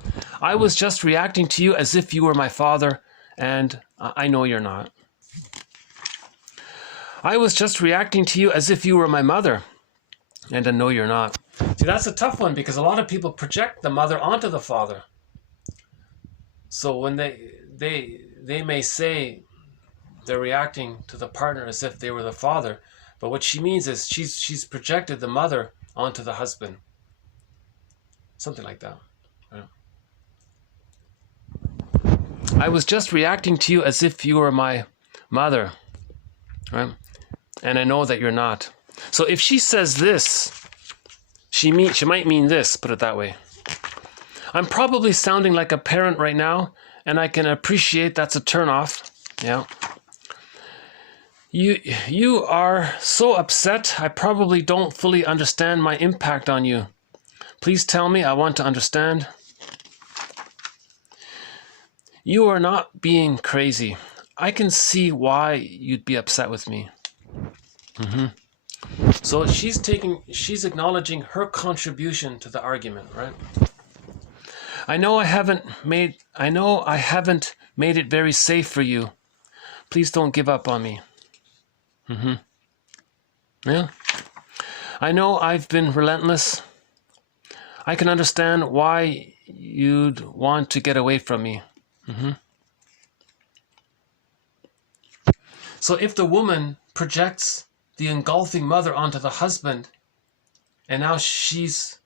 I was just reacting to you as if you were my father, and I know you're not. I was just reacting to you as if you were my mother, and I know you're not. See, that's a tough one because a lot of people project the mother onto the father. So when they may say they're reacting to the partner as if they were the father, but what she means is she's projected the mother onto the husband. Something like that. Right? I was just reacting to you as if you were my mother, right? And I know that you're not. So if she says this, she might mean this, put it that way. I'm probably sounding like a parent right now, and I can appreciate that's a turnoff. Yeah. You are so upset, I probably don't fully understand my impact on you. Please tell me, I want to understand. You are not being crazy. I can see why you'd be upset with me. So she's acknowledging her contribution to the argument, right? I know I haven't made it very safe for you. Please don't give up on me. Yeah. I know I've been relentless. I can understand why you'd want to get away from me. So if the woman projects the engulfing mother onto the husband, and now she's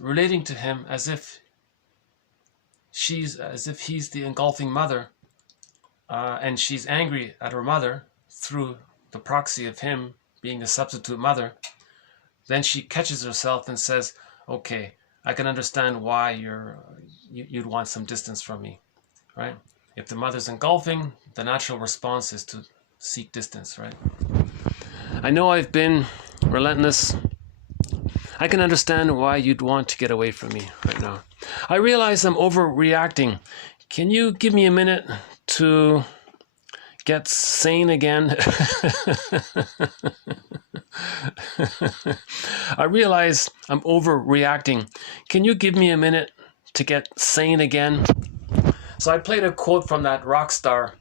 relating to him as if he's the engulfing mother, and she's angry at her mother through the proxy of him being the substitute mother, then she catches herself and says, okay, I can understand why you'd want some distance from me, right? If the mother's engulfing, the natural response is to seek distance, right? I know I've been relentless. I can understand why you'd want to get away from me right now. I realize I'm overreacting. Can you give me a minute to get sane again? I realize I'm overreacting. Can you give me a minute to get sane again? So I played a quote from that rock star.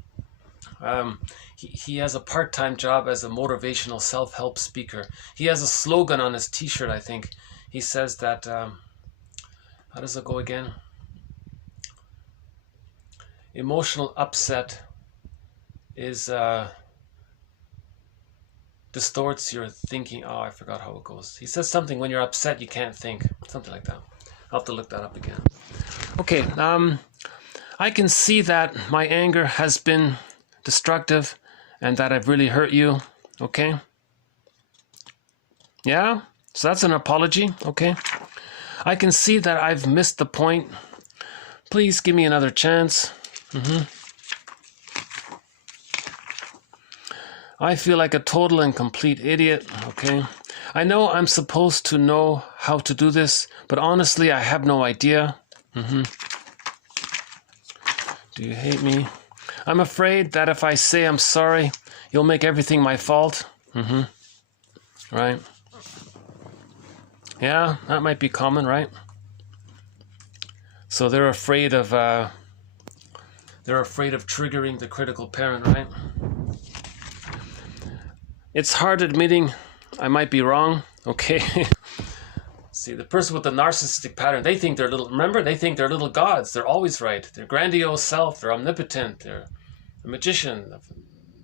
He has a part-time job as a motivational self-help speaker. He has a slogan on his t-shirt, I think. He says that, how does it go again? Emotional upset is distorts your thinking. Oh, I forgot how it goes. He says something, when you're upset you can't think. Something like that. I'll have to look that up again. Okay, I can see that my anger has been destructive and that I've really hurt you. Okay? Yeah? So that's an apology. Okay? I can see that I've missed the point. Please give me another chance. I feel like a total and complete idiot. Okay? I know I'm supposed to know how to do this, but honestly, I have no idea. Do you hate me? I'm afraid that if I say I'm sorry, you'll make everything my fault. Right? Yeah, that might be common, right? So they're afraid of triggering the critical parent, right? It's hard admitting I might be wrong. Okay. See, the person with the narcissistic pattern, they think they're little gods. They're always right. They're grandiose self. They're omnipotent. They're a magician.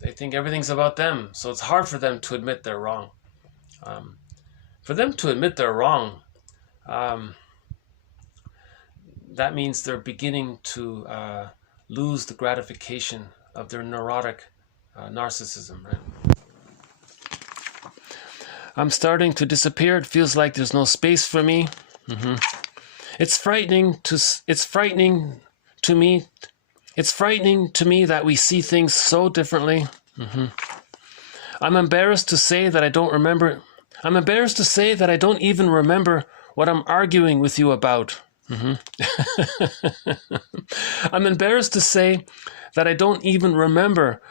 They think everything's about them. So it's hard for them to admit they're wrong. For them to admit they're wrong, that means they're beginning to lose the gratification of their neurotic narcissism, right? I'm starting to disappear. It feels like there's no space for me. It's frightening to me that we see things so differently. I'm embarrassed to say that I don't remember. I'm embarrassed to say that I don't even remember what I'm arguing with you about. I'm embarrassed to say that I don't even remember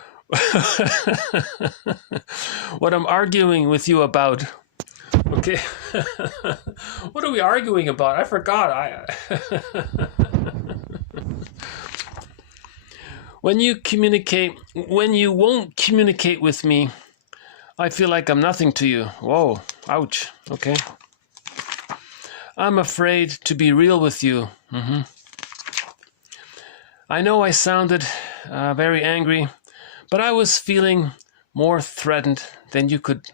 what I'm arguing with you about. Okay. What are we arguing about? I forgot. When you won't communicate with me, I feel like I'm nothing to you. Whoa, ouch. Okay. I'm afraid to be real with you. I know I sounded very angry, but I was feeling more threatened than you could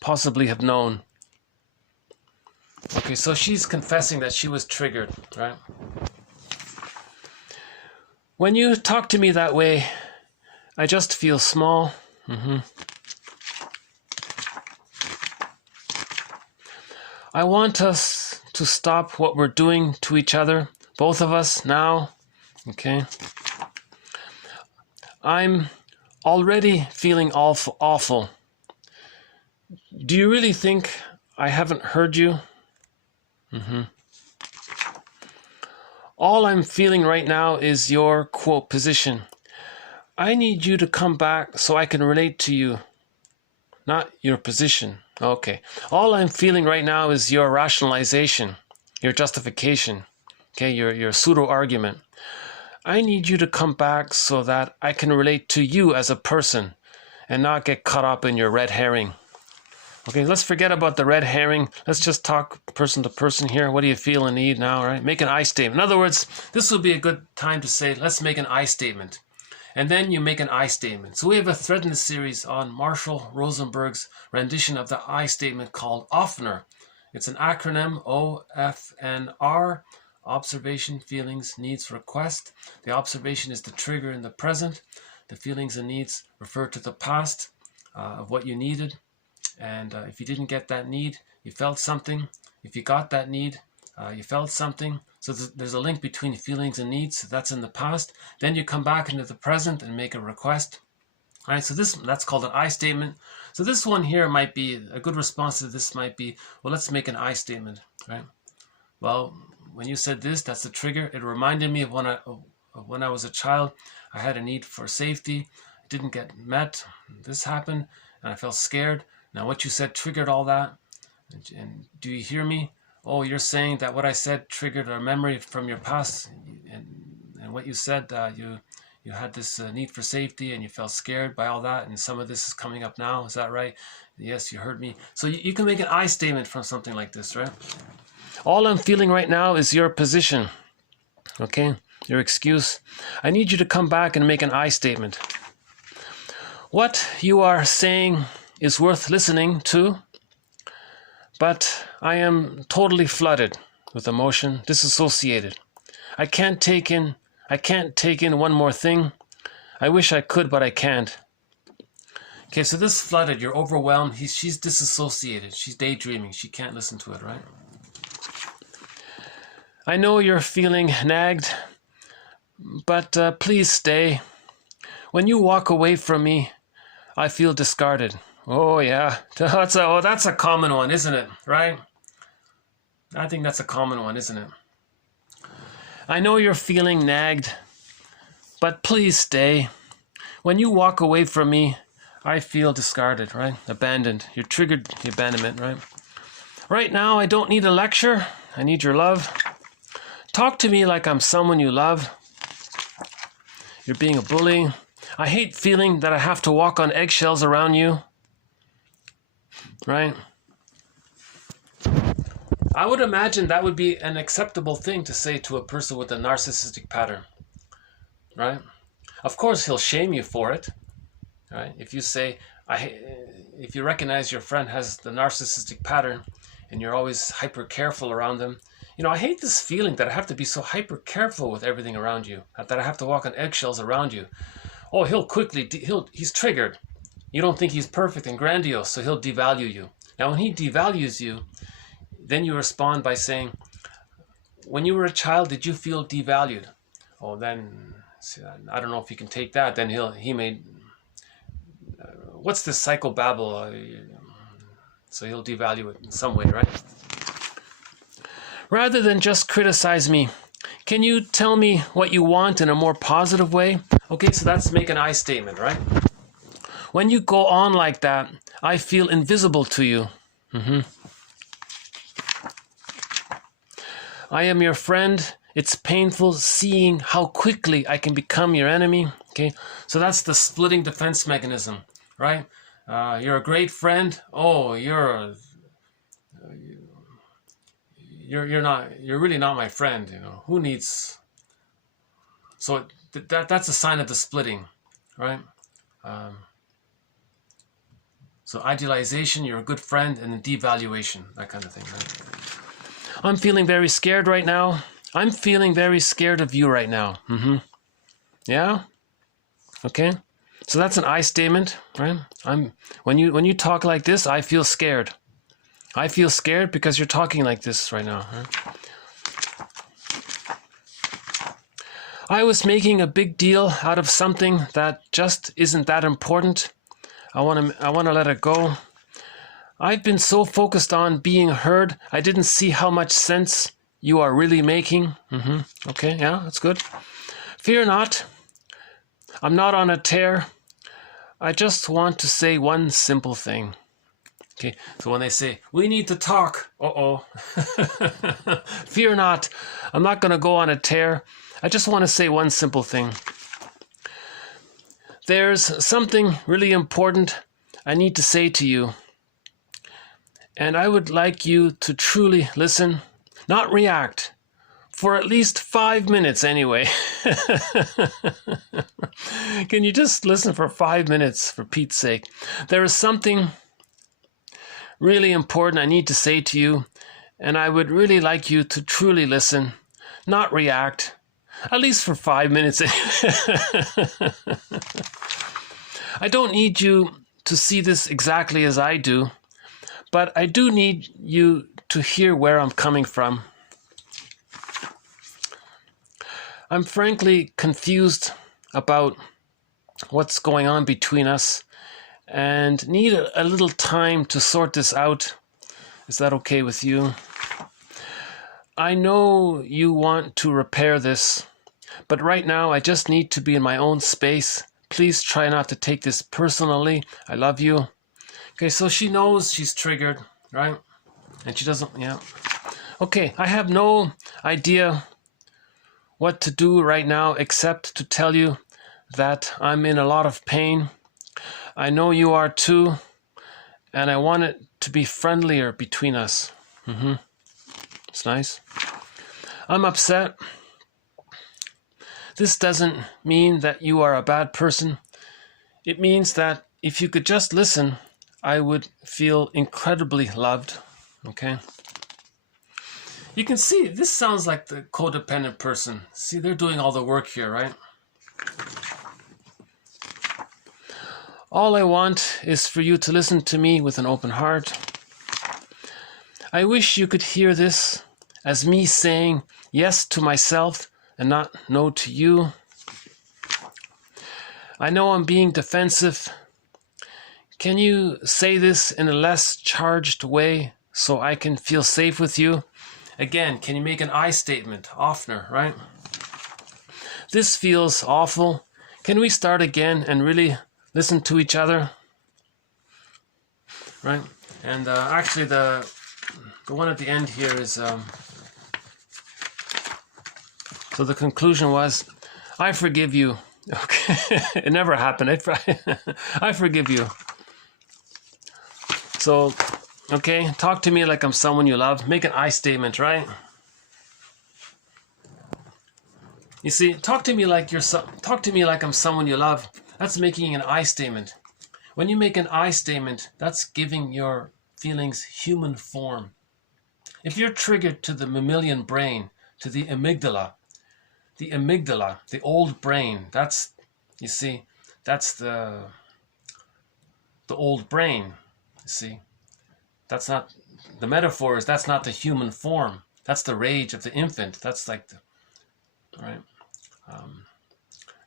possibly have known. Okay, so she's confessing that she was triggered, right? When you talk to me that way, I just feel small. I want us to stop what we're doing to each other, both of us now. Okay? I'm already feeling awful. Do you really think I haven't heard you? All I'm feeling right now is your, quote, position. I need you to come back so I can relate to you. not your position. Okay. All I'm feeling right now is your rationalization, your justification, okay, your pseudo-argument. I need you to come back so that I can relate to you as a person and not get caught up in your red herring. Okay, let's forget about the red herring. Let's just talk person to person here. What do you feel and need now, right? Make an I statement. In other words, this would be a good time to say, let's make an I statement. And then you make an I statement. So we have a thread in the series on Marshall Rosenberg's rendition of the I statement called OFNR. It's an acronym, OFNR, observation, feelings, needs, request. The observation is the trigger in the present. The feelings and needs refer to the past of what you needed. And if you didn't get that need, you felt something. If you got that need, you felt something. So there's a link between feelings and needs. So that's in the past. Then you come back into the present and make a request. All right, so that's called an I statement. So this one here might be, a good response to this might be, well, let's make an I statement, right? Well, when you said this, that's the trigger. It reminded me of when I was a child. I had a need for safety. It didn't get met. This happened, and I felt scared. Now, what you said triggered all that. And do you hear me? Oh, you're saying that what I said triggered a memory from your past. And what you said, you had this need for safety and you felt scared by all that. And some of this is coming up now. Is that right? Yes, you heard me. So you can make an I statement from something like this, right? All I'm feeling right now is your position. Okay? Your excuse. I need you to come back and make an I statement. What you are saying is worth listening to, but I am totally flooded with emotion, disassociated. I can't take in one more thing. I wish I could, but I can't. Okay, so this flooded, you're overwhelmed. She's disassociated. She's daydreaming. She can't listen to it, right? I know you're feeling nagged, but please stay. When you walk away from me, I feel discarded. Oh, yeah. That's a common one, isn't it? Right? I think that's a common one, isn't it? I know you're feeling nagged, but please stay. When you walk away from me, I feel discarded, right? Abandoned. You're triggered the abandonment, right? Right now, I don't need a lecture. I need your love. Talk to me like I'm someone you love. You're being a bully. I hate feeling that I have to walk on eggshells around you. Right? I would imagine that would be an acceptable thing to say to a person with a narcissistic pattern. Right? Of course, he'll shame you for it. Right? If you say, if you recognize your friend has the narcissistic pattern and you're always hyper careful around them, you know, I hate this feeling that I have to be so hyper careful with everything around you, that I have to walk on eggshells around you. Oh, he's triggered. You don't think he's perfect and grandiose, so he'll devalue you. Now, when he devalues you, then you respond by saying, when you were a child, did you feel devalued? Oh, then, I don't know if you can take that. Then he may, what's this psychobabble? So he'll devalue it in some way, right? Rather than just criticize me, can you tell me what you want in a more positive way? Okay, so that's make an I statement, right? When you go on like that, I feel invisible to you. I am your friend. It's painful seeing how quickly I can become your enemy. Okay, so that's the splitting defense mechanism, right? You're a great friend. Oh, you're really not my friend. You know, who needs? So that's a sign of the splitting, right? So idealization, you're a good friend, and then devaluation, that kind of thing, right? I'm feeling very scared right now. I'm feeling very scared of you right now. Yeah? Okay? So that's an I statement, right? When you talk like this, I feel scared. I feel scared because you're talking like this right now, right? I was making a big deal out of something that just isn't that important. I want to let it go. I've been so focused on being heard, I didn't see how much sense you are really making. Okay, yeah, that's good. Fear not. I'm not on a tear. I just want to say one simple thing. Okay, so when they say, we need to talk, fear not, I'm not going to go on a tear. I just want to say one simple thing. There's something really important I need to say to you. And I would like you to truly listen, not react, for at least 5 minutes anyway. Can you just listen for 5 minutes, for Pete's sake? There is something really important I need to say to you, and I would really like you to truly listen, not react, at least for 5 minutes. I don't need you to see this exactly as I do, but I do need you to hear where I'm coming from. I'm frankly confused about what's going on between us and need a little time to sort this out. Is that okay with you? I know you want to repair this, but right now I just need to be in my own space. Please try not to take this personally. I love you. Okay, so she knows she's triggered, right? And she doesn't, yeah. Okay, I have no idea what to do right now except to tell you that I'm in a lot of pain. I know you are too, and I want it to be friendlier between us. It's nice. I'm upset. This doesn't mean that you are a bad person. It means that if you could just listen, I would feel incredibly loved. Okay? You can see, this sounds like the codependent person. See, they're doing all the work here, right? All I want is for you to listen to me with an open heart. I wish you could hear this as me saying yes to myself and not no to you. I know I'm being defensive. Can you say this in a less charged way so I can feel safe with you? Again, can you make an I statement? Oftener, right? This feels awful. Can we start again and really listen to each other? Right? And actually the one at the end here is... So the conclusion was, I forgive you. Okay, it never happened. I forgive you. So, okay, talk to me like I'm someone you love. Make an I statement, right? You see, talk to me like I'm someone you love. That's making an I statement. When you make an I statement, that's giving your feelings human form. If you're triggered to the mammalian brain, to the amygdala, the old brain, that's, you see, that's the old brain, you see. That's not, the metaphor is that's not the human form. That's the rage of the infant. That's like the, right?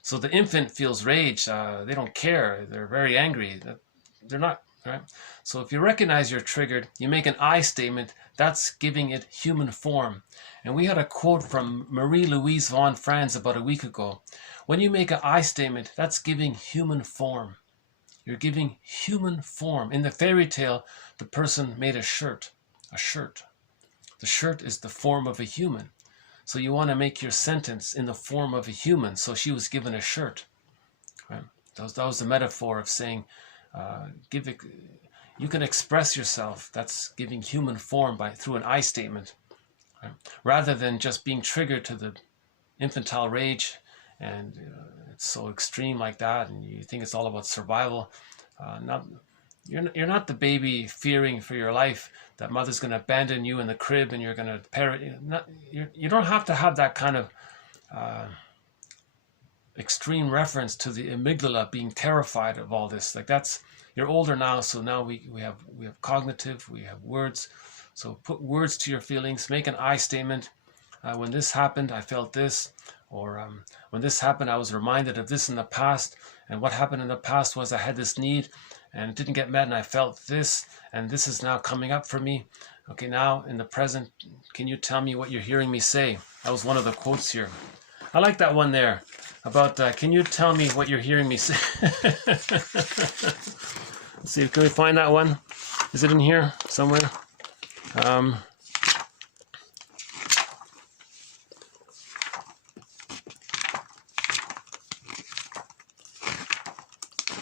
So the infant feels rage. They don't care. They're very angry. They're not, right? So if you recognize you're triggered, you make an I statement, that's giving it human form. And we had a quote from Marie-Louise von Franz about a week ago. When you make an I statement, that's giving human form. You're giving human form. In the fairy tale, the person made a shirt. The shirt is the form of a human. So you want to make your sentence in the form of a human. So she was given a shirt. Right? That was the metaphor of saying, you can express yourself. That's giving human form through an I statement. Right? Rather than just being triggered to the infantile rage and it's so extreme like that and you think it's all about survival. You're not the baby fearing for your life that mother's going to abandon you in the crib and you're going to parent. You don't have to have that kind of extreme reference to the amygdala being terrified of all this. Like that's, you're older now, so now we have cognitive, we have words. So put words to your feelings, make an I statement. When this happened, I felt this. Or when this happened, I was reminded of this in the past. And what happened in the past was I had this need and it didn't get met and I felt this. And this is now coming up for me. Okay, now in the present, can you tell me what you're hearing me say? That was one of the quotes here. I like that one there. can you tell me what you're hearing me say? Let's see, can we find that one? Is it in here somewhere?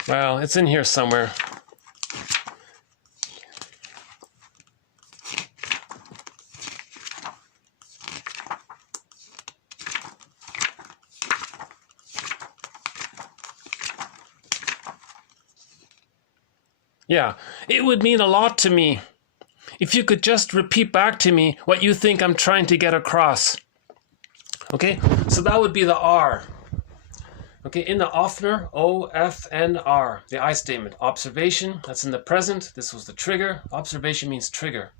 Well, it's in here somewhere. Yeah, it would mean a lot to me if you could just repeat back to me what you think I'm trying to get across. Okay, so that would be the R. Okay, in the Offner, O-F-N-R, the I statement. Observation, that's in the present. This was the trigger. Observation means trigger.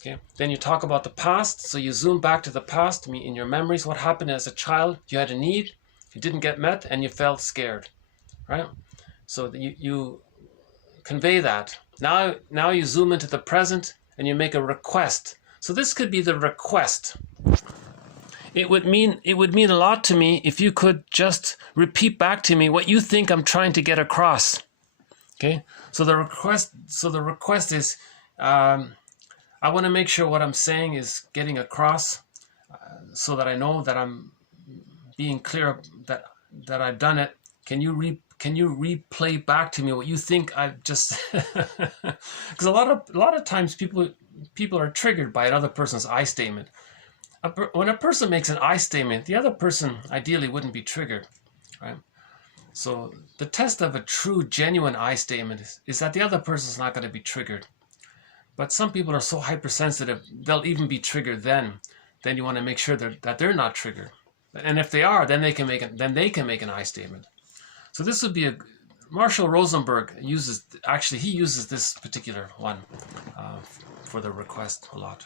Okay, then you talk about the past. So you zoom back to the past, in your memories, what happened as a child. You had a need, you didn't get met, and you felt scared, right? So you convey that. Now you zoom into the present and you make a request. So this could be the request. It would mean a lot to me if you could just repeat back to me what you think I'm trying to get across. Okay? So the request is I want to make sure what I'm saying is getting across so that I know that I'm being clear that I've done it. Can you replay back to me what you think I've just because a lot of times people are triggered by another person's I statement. When a person makes an I statement, the other person ideally wouldn't be triggered, right? So the test of a true, genuine I statement is that the other person's not going to be triggered. But some people are so hypersensitive, they'll even be triggered then. Then you want to make sure that they're not triggered. And if they are, then they can make an I statement. So this would be Marshall Rosenberg uses this particular one for the request a lot.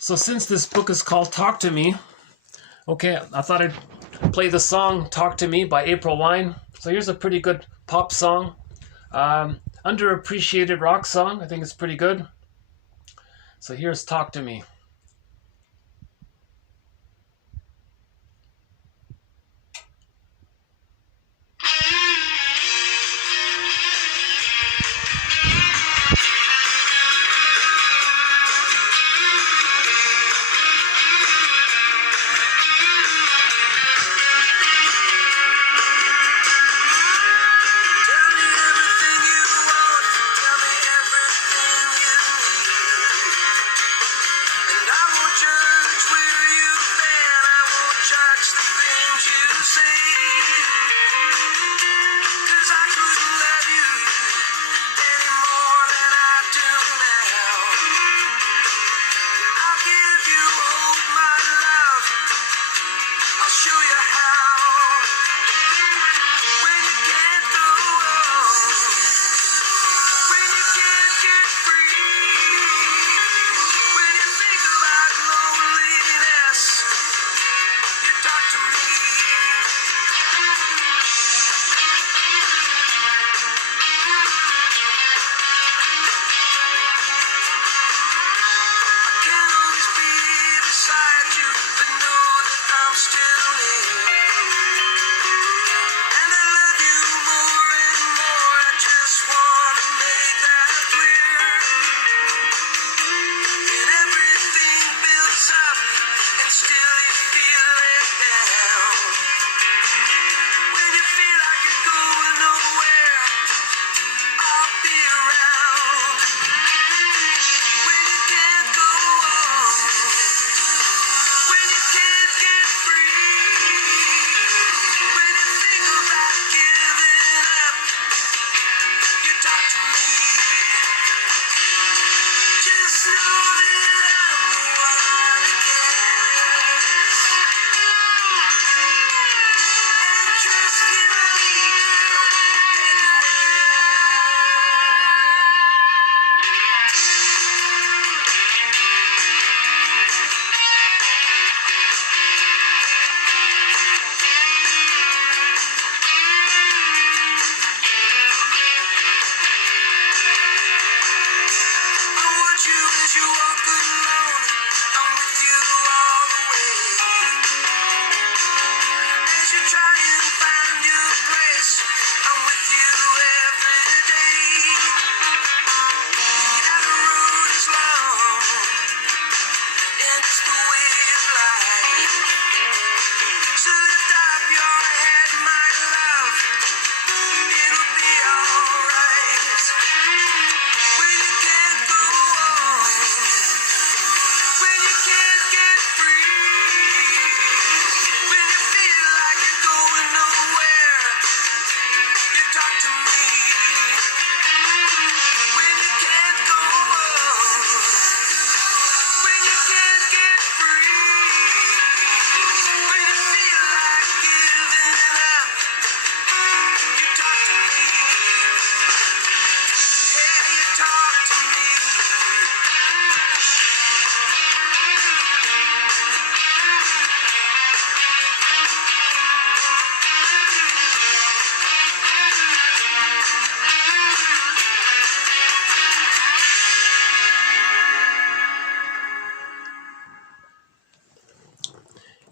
So since this book is called Talk to Me, okay, I thought I'd play the song Talk to Me by April Wine. So here's a pretty good pop song. Underappreciated rock song. I think it's pretty good. So here's Talk to Me.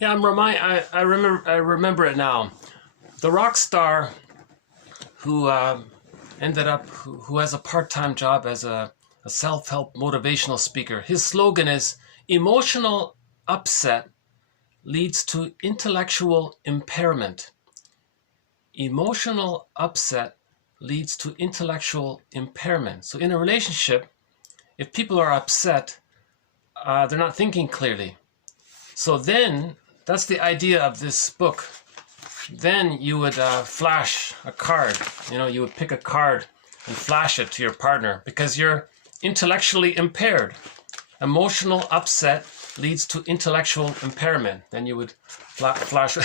Yeah, I remember it now. The rock star who ended up who has a part-time job as a self-help motivational speaker. His slogan is emotional upset leads to intellectual impairment. Emotional upset leads to intellectual impairment. So in a relationship, if people are upset, they're not thinking clearly. So then, that's the idea of this book. Then you would flash a card. You know, you would pick a card and flash it to your partner because you're intellectually impaired. Emotional upset leads to intellectual impairment. Then you would flash.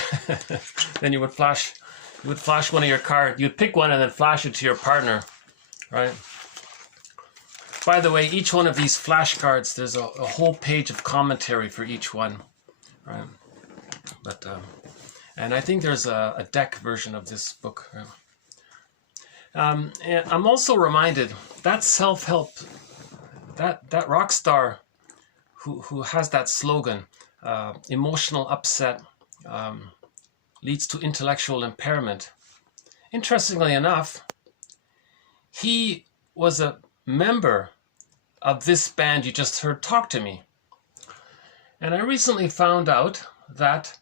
Then you would flash. You would flash one of your cards. You'd pick one and then flash it to your partner, right? By the way, each one of these flashcards, there's a whole page of commentary for each one, right? But and I think there's a deck version of this book. And I'm also reminded that self-help, that rock star who has that slogan, emotional upset leads to intellectual impairment. Interestingly enough, he was a member of this band you just heard, Talk to Me. And I recently found out that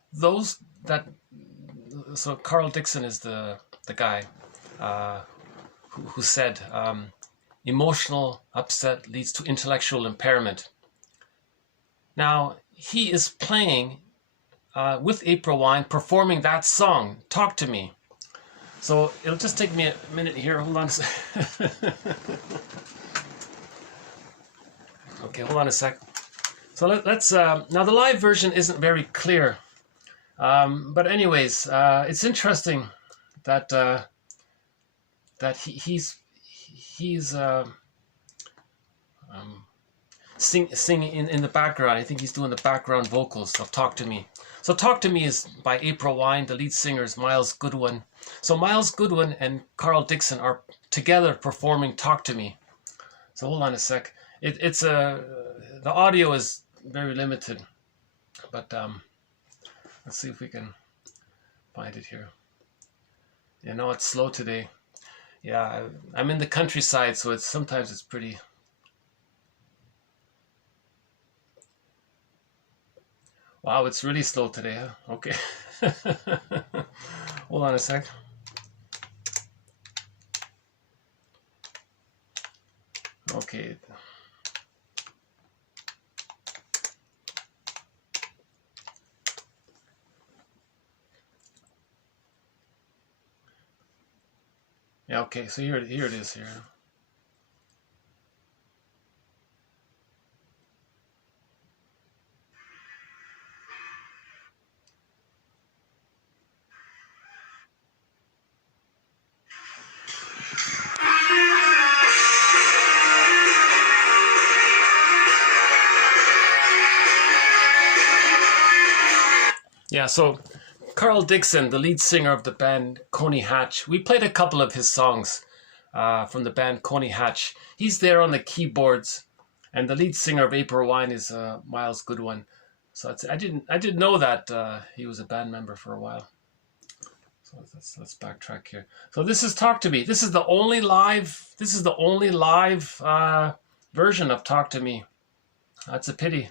so Carl Dixon is the guy who said emotional upset leads to intellectual impairment. Now, he is playing with April Wine, performing that song, Talk to Me. So it'll just take me a minute here. Hold on a sec. Okay, hold on a sec. So let's now the live version isn't very clear. But anyways, it's interesting that he's singing in the background. I think he's doing the background vocals of Talk to Me. So Talk to Me is by April Wine. The lead singer is Miles Goodwin. So Miles Goodwin and Carl Dixon are together performing Talk to Me. So hold on a sec. The audio is very limited, but let's see if we can find it here. You know, it's slow today. Yeah, I'm in the countryside, so sometimes it's pretty. Wow, it's really slow today, huh? Okay. Hold on a sec. Okay. Yeah, okay, so here it is here. Yeah, so Carl Dixon, the lead singer of the band Coney Hatch, we played a couple of his songs from the band Coney Hatch. He's there on the keyboards, and the lead singer of April Wine is Miles Goodwin. So I didn't know that he was a band member for a while. So let's backtrack here. So this is Talk to Me. This is the only live version of Talk to Me. That's a pity.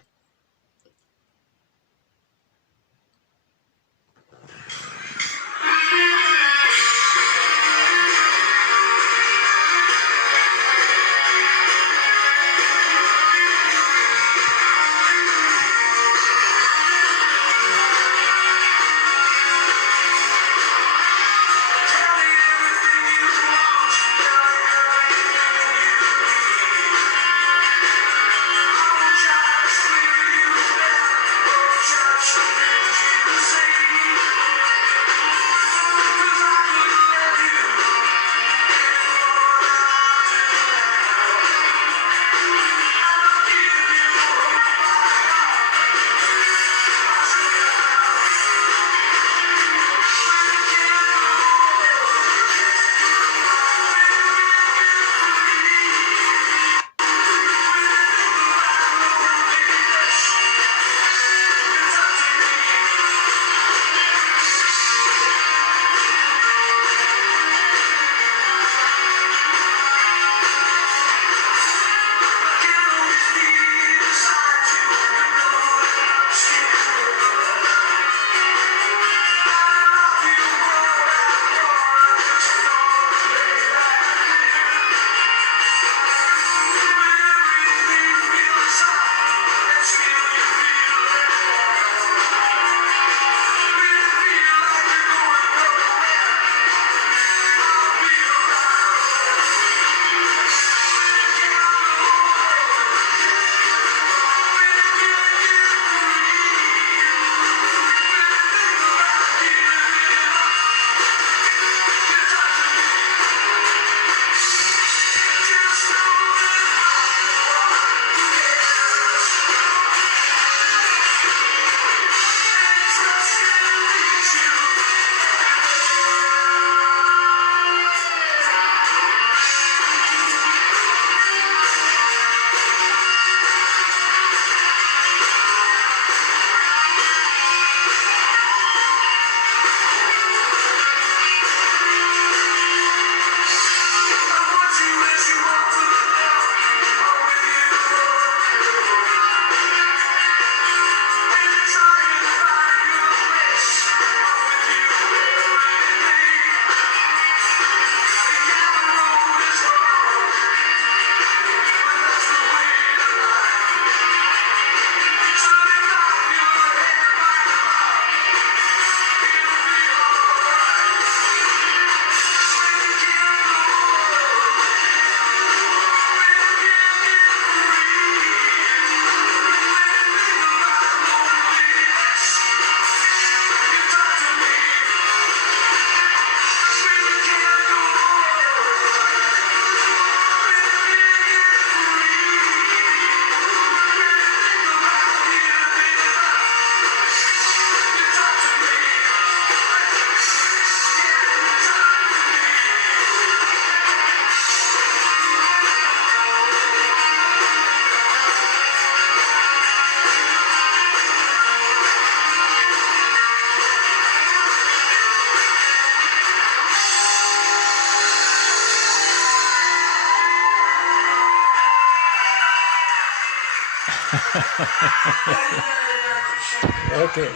Okay.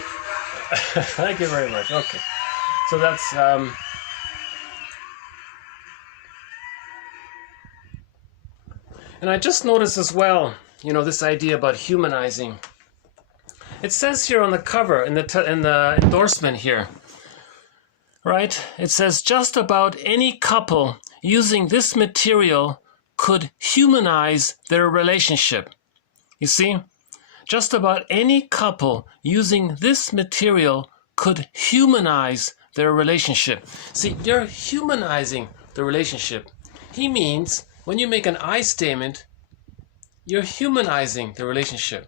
Thank you very much. Okay. So that's and I just noticed as well, you know, this idea about humanizing. It says here on the cover, in the endorsement here, right? It says just about any couple using this material could humanize their relationship. You see? Just about any couple using this material could humanize their relationship. See, you're humanizing the relationship. He means when you make an I statement, you're humanizing the relationship.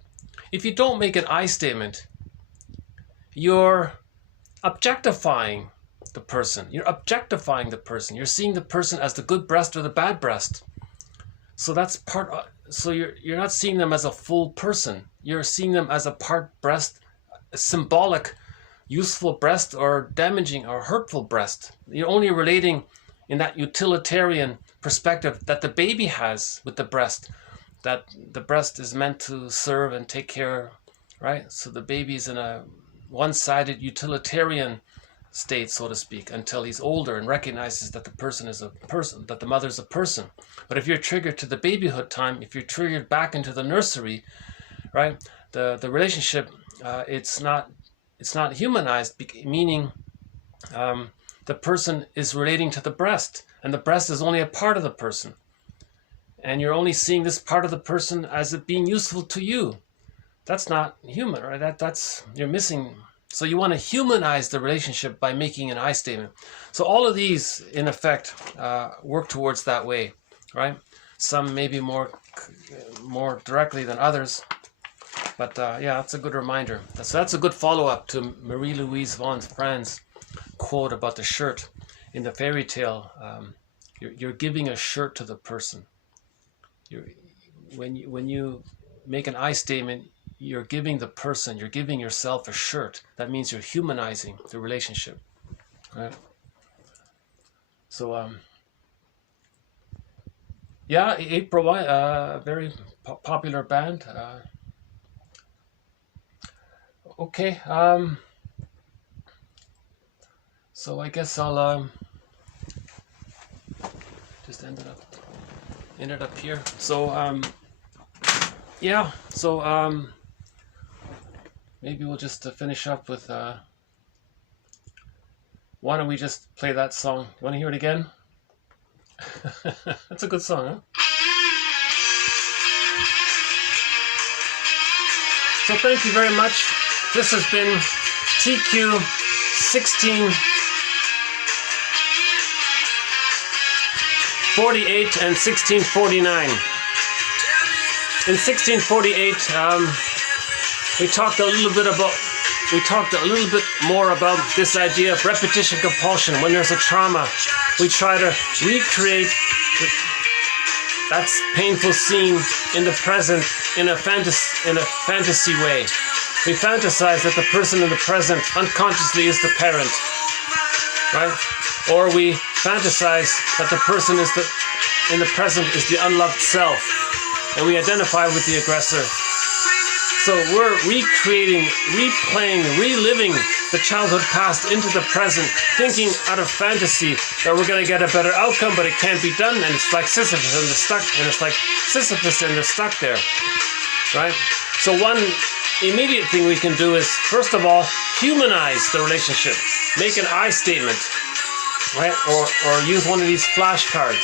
If you don't make an I statement, you're objectifying the person. You're objectifying the person. You're seeing the person as the good breast or the bad breast. So that's part. So you're not seeing them as a full person. You're seeing them as a part breast, a symbolic, useful breast, or damaging or hurtful breast. You're only relating in that utilitarian perspective that the baby has with the breast, that the breast is meant to serve and take care, right? So the baby's in a one-sided utilitarian state, so to speak, until he's older and recognizes that the person is a person, that the mother's a person. But if you're triggered to the babyhood time, if you're triggered back into the nursery, right, the relationship, it's not humanized, meaning the person is relating to the breast, and the breast is only a part of the person. And you're only seeing this part of the person as it being useful to you. That's not human, right? That's you're missing. So you want to humanize the relationship by making an I statement. So all of these, in effect, work towards that way, right? Some maybe more directly than others. But yeah, that's a good reminder. So that's a good follow-up to Marie-Louise von Franz's quote about the shirt in the fairy tale. You're giving a shirt to the person. When you make an I statement, you're giving the person, you're giving yourself a shirt. That means you're humanizing the relationship, right? So yeah, April, very popular band. Okay, so I guess I'll just end it up here. So yeah, so maybe we'll just finish up with why don't we just play that song? You want to hear it again? That's a good song, huh? So thank you very much. This has been TQ 1648 and 1649. In 1648, we talked a little bit more about this idea of repetition compulsion. When there's a trauma, we try to recreate that painful scene in the present in a fantasy way. We fantasize that the person in the present unconsciously is the parent, right? Or we fantasize that the person in the present is the unloved self, and we identify with the aggressor. So we're recreating, replaying, reliving the childhood past into the present, thinking out of fantasy that we're going to get a better outcome, but it can't be done, and it's like Sisyphus and they're stuck there, right? So one immediate thing we can do is, first of all, humanize the relationship. Make an I statement, right? Or use one of these flashcards,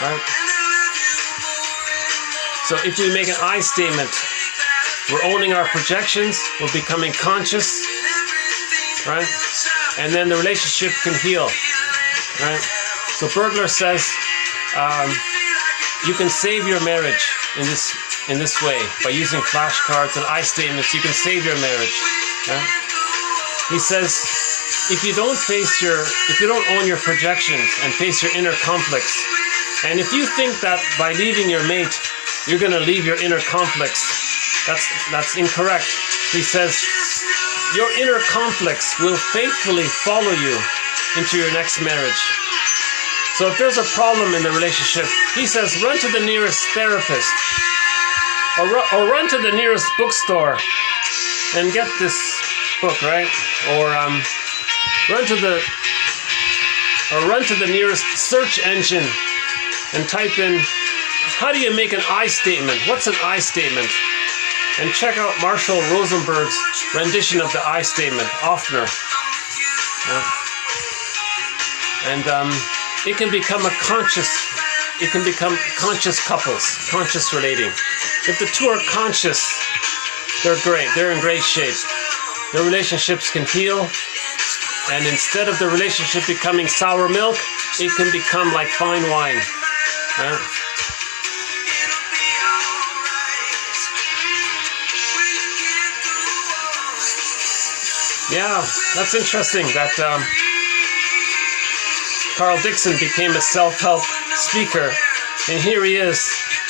right? So if we make an I statement, we're owning our projections, we're becoming conscious, right? And then the relationship can heal, right? So Bergler says you can save your marriage in this way by using flashcards and I statements. You can save your marriage. Right? He says if you don't own your projections and face your inner conflicts, and if you think that by leaving your mate you're going to leave your inner conflicts, that's incorrect. He says your inner conflicts will faithfully follow you into your next marriage. So if there's a problem in the relationship, he says run to the nearest therapist. or run to the nearest bookstore and get this book, right? Or run to the nearest search engine and type in, how do you make an I statement? What's an I statement? And check out Marshall Rosenberg's rendition of the I statement, oftener. And it can become conscious couples, conscious relating. If the two are conscious, they're great. They're in great shape. Their relationships can heal. And instead of the relationship becoming sour milk, it can become like fine wine. Yeah, that's interesting that Carl Dixon became a self-help speaker, and here he is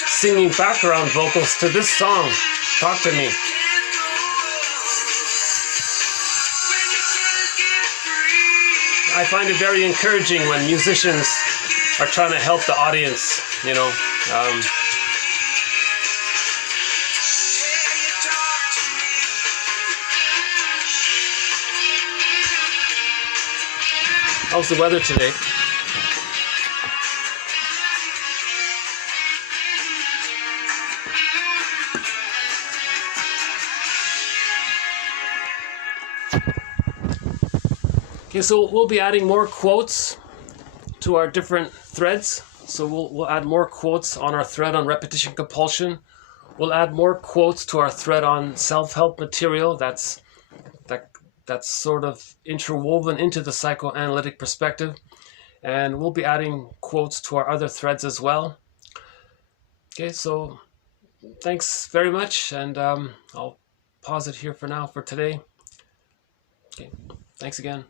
singing background vocals to this song, Talk to Me. I find it very encouraging when musicians are trying to help the audience, you know. How's the weather today? Okay, so we'll be adding more quotes to our different threads. So we'll add more quotes on our thread on repetition compulsion. We'll add more quotes to our thread on self-help material that's sort of interwoven into the psychoanalytic perspective. And we'll be adding quotes to our other threads as well. Okay, so thanks very much, and I'll pause it here for now for today. Okay, thanks again.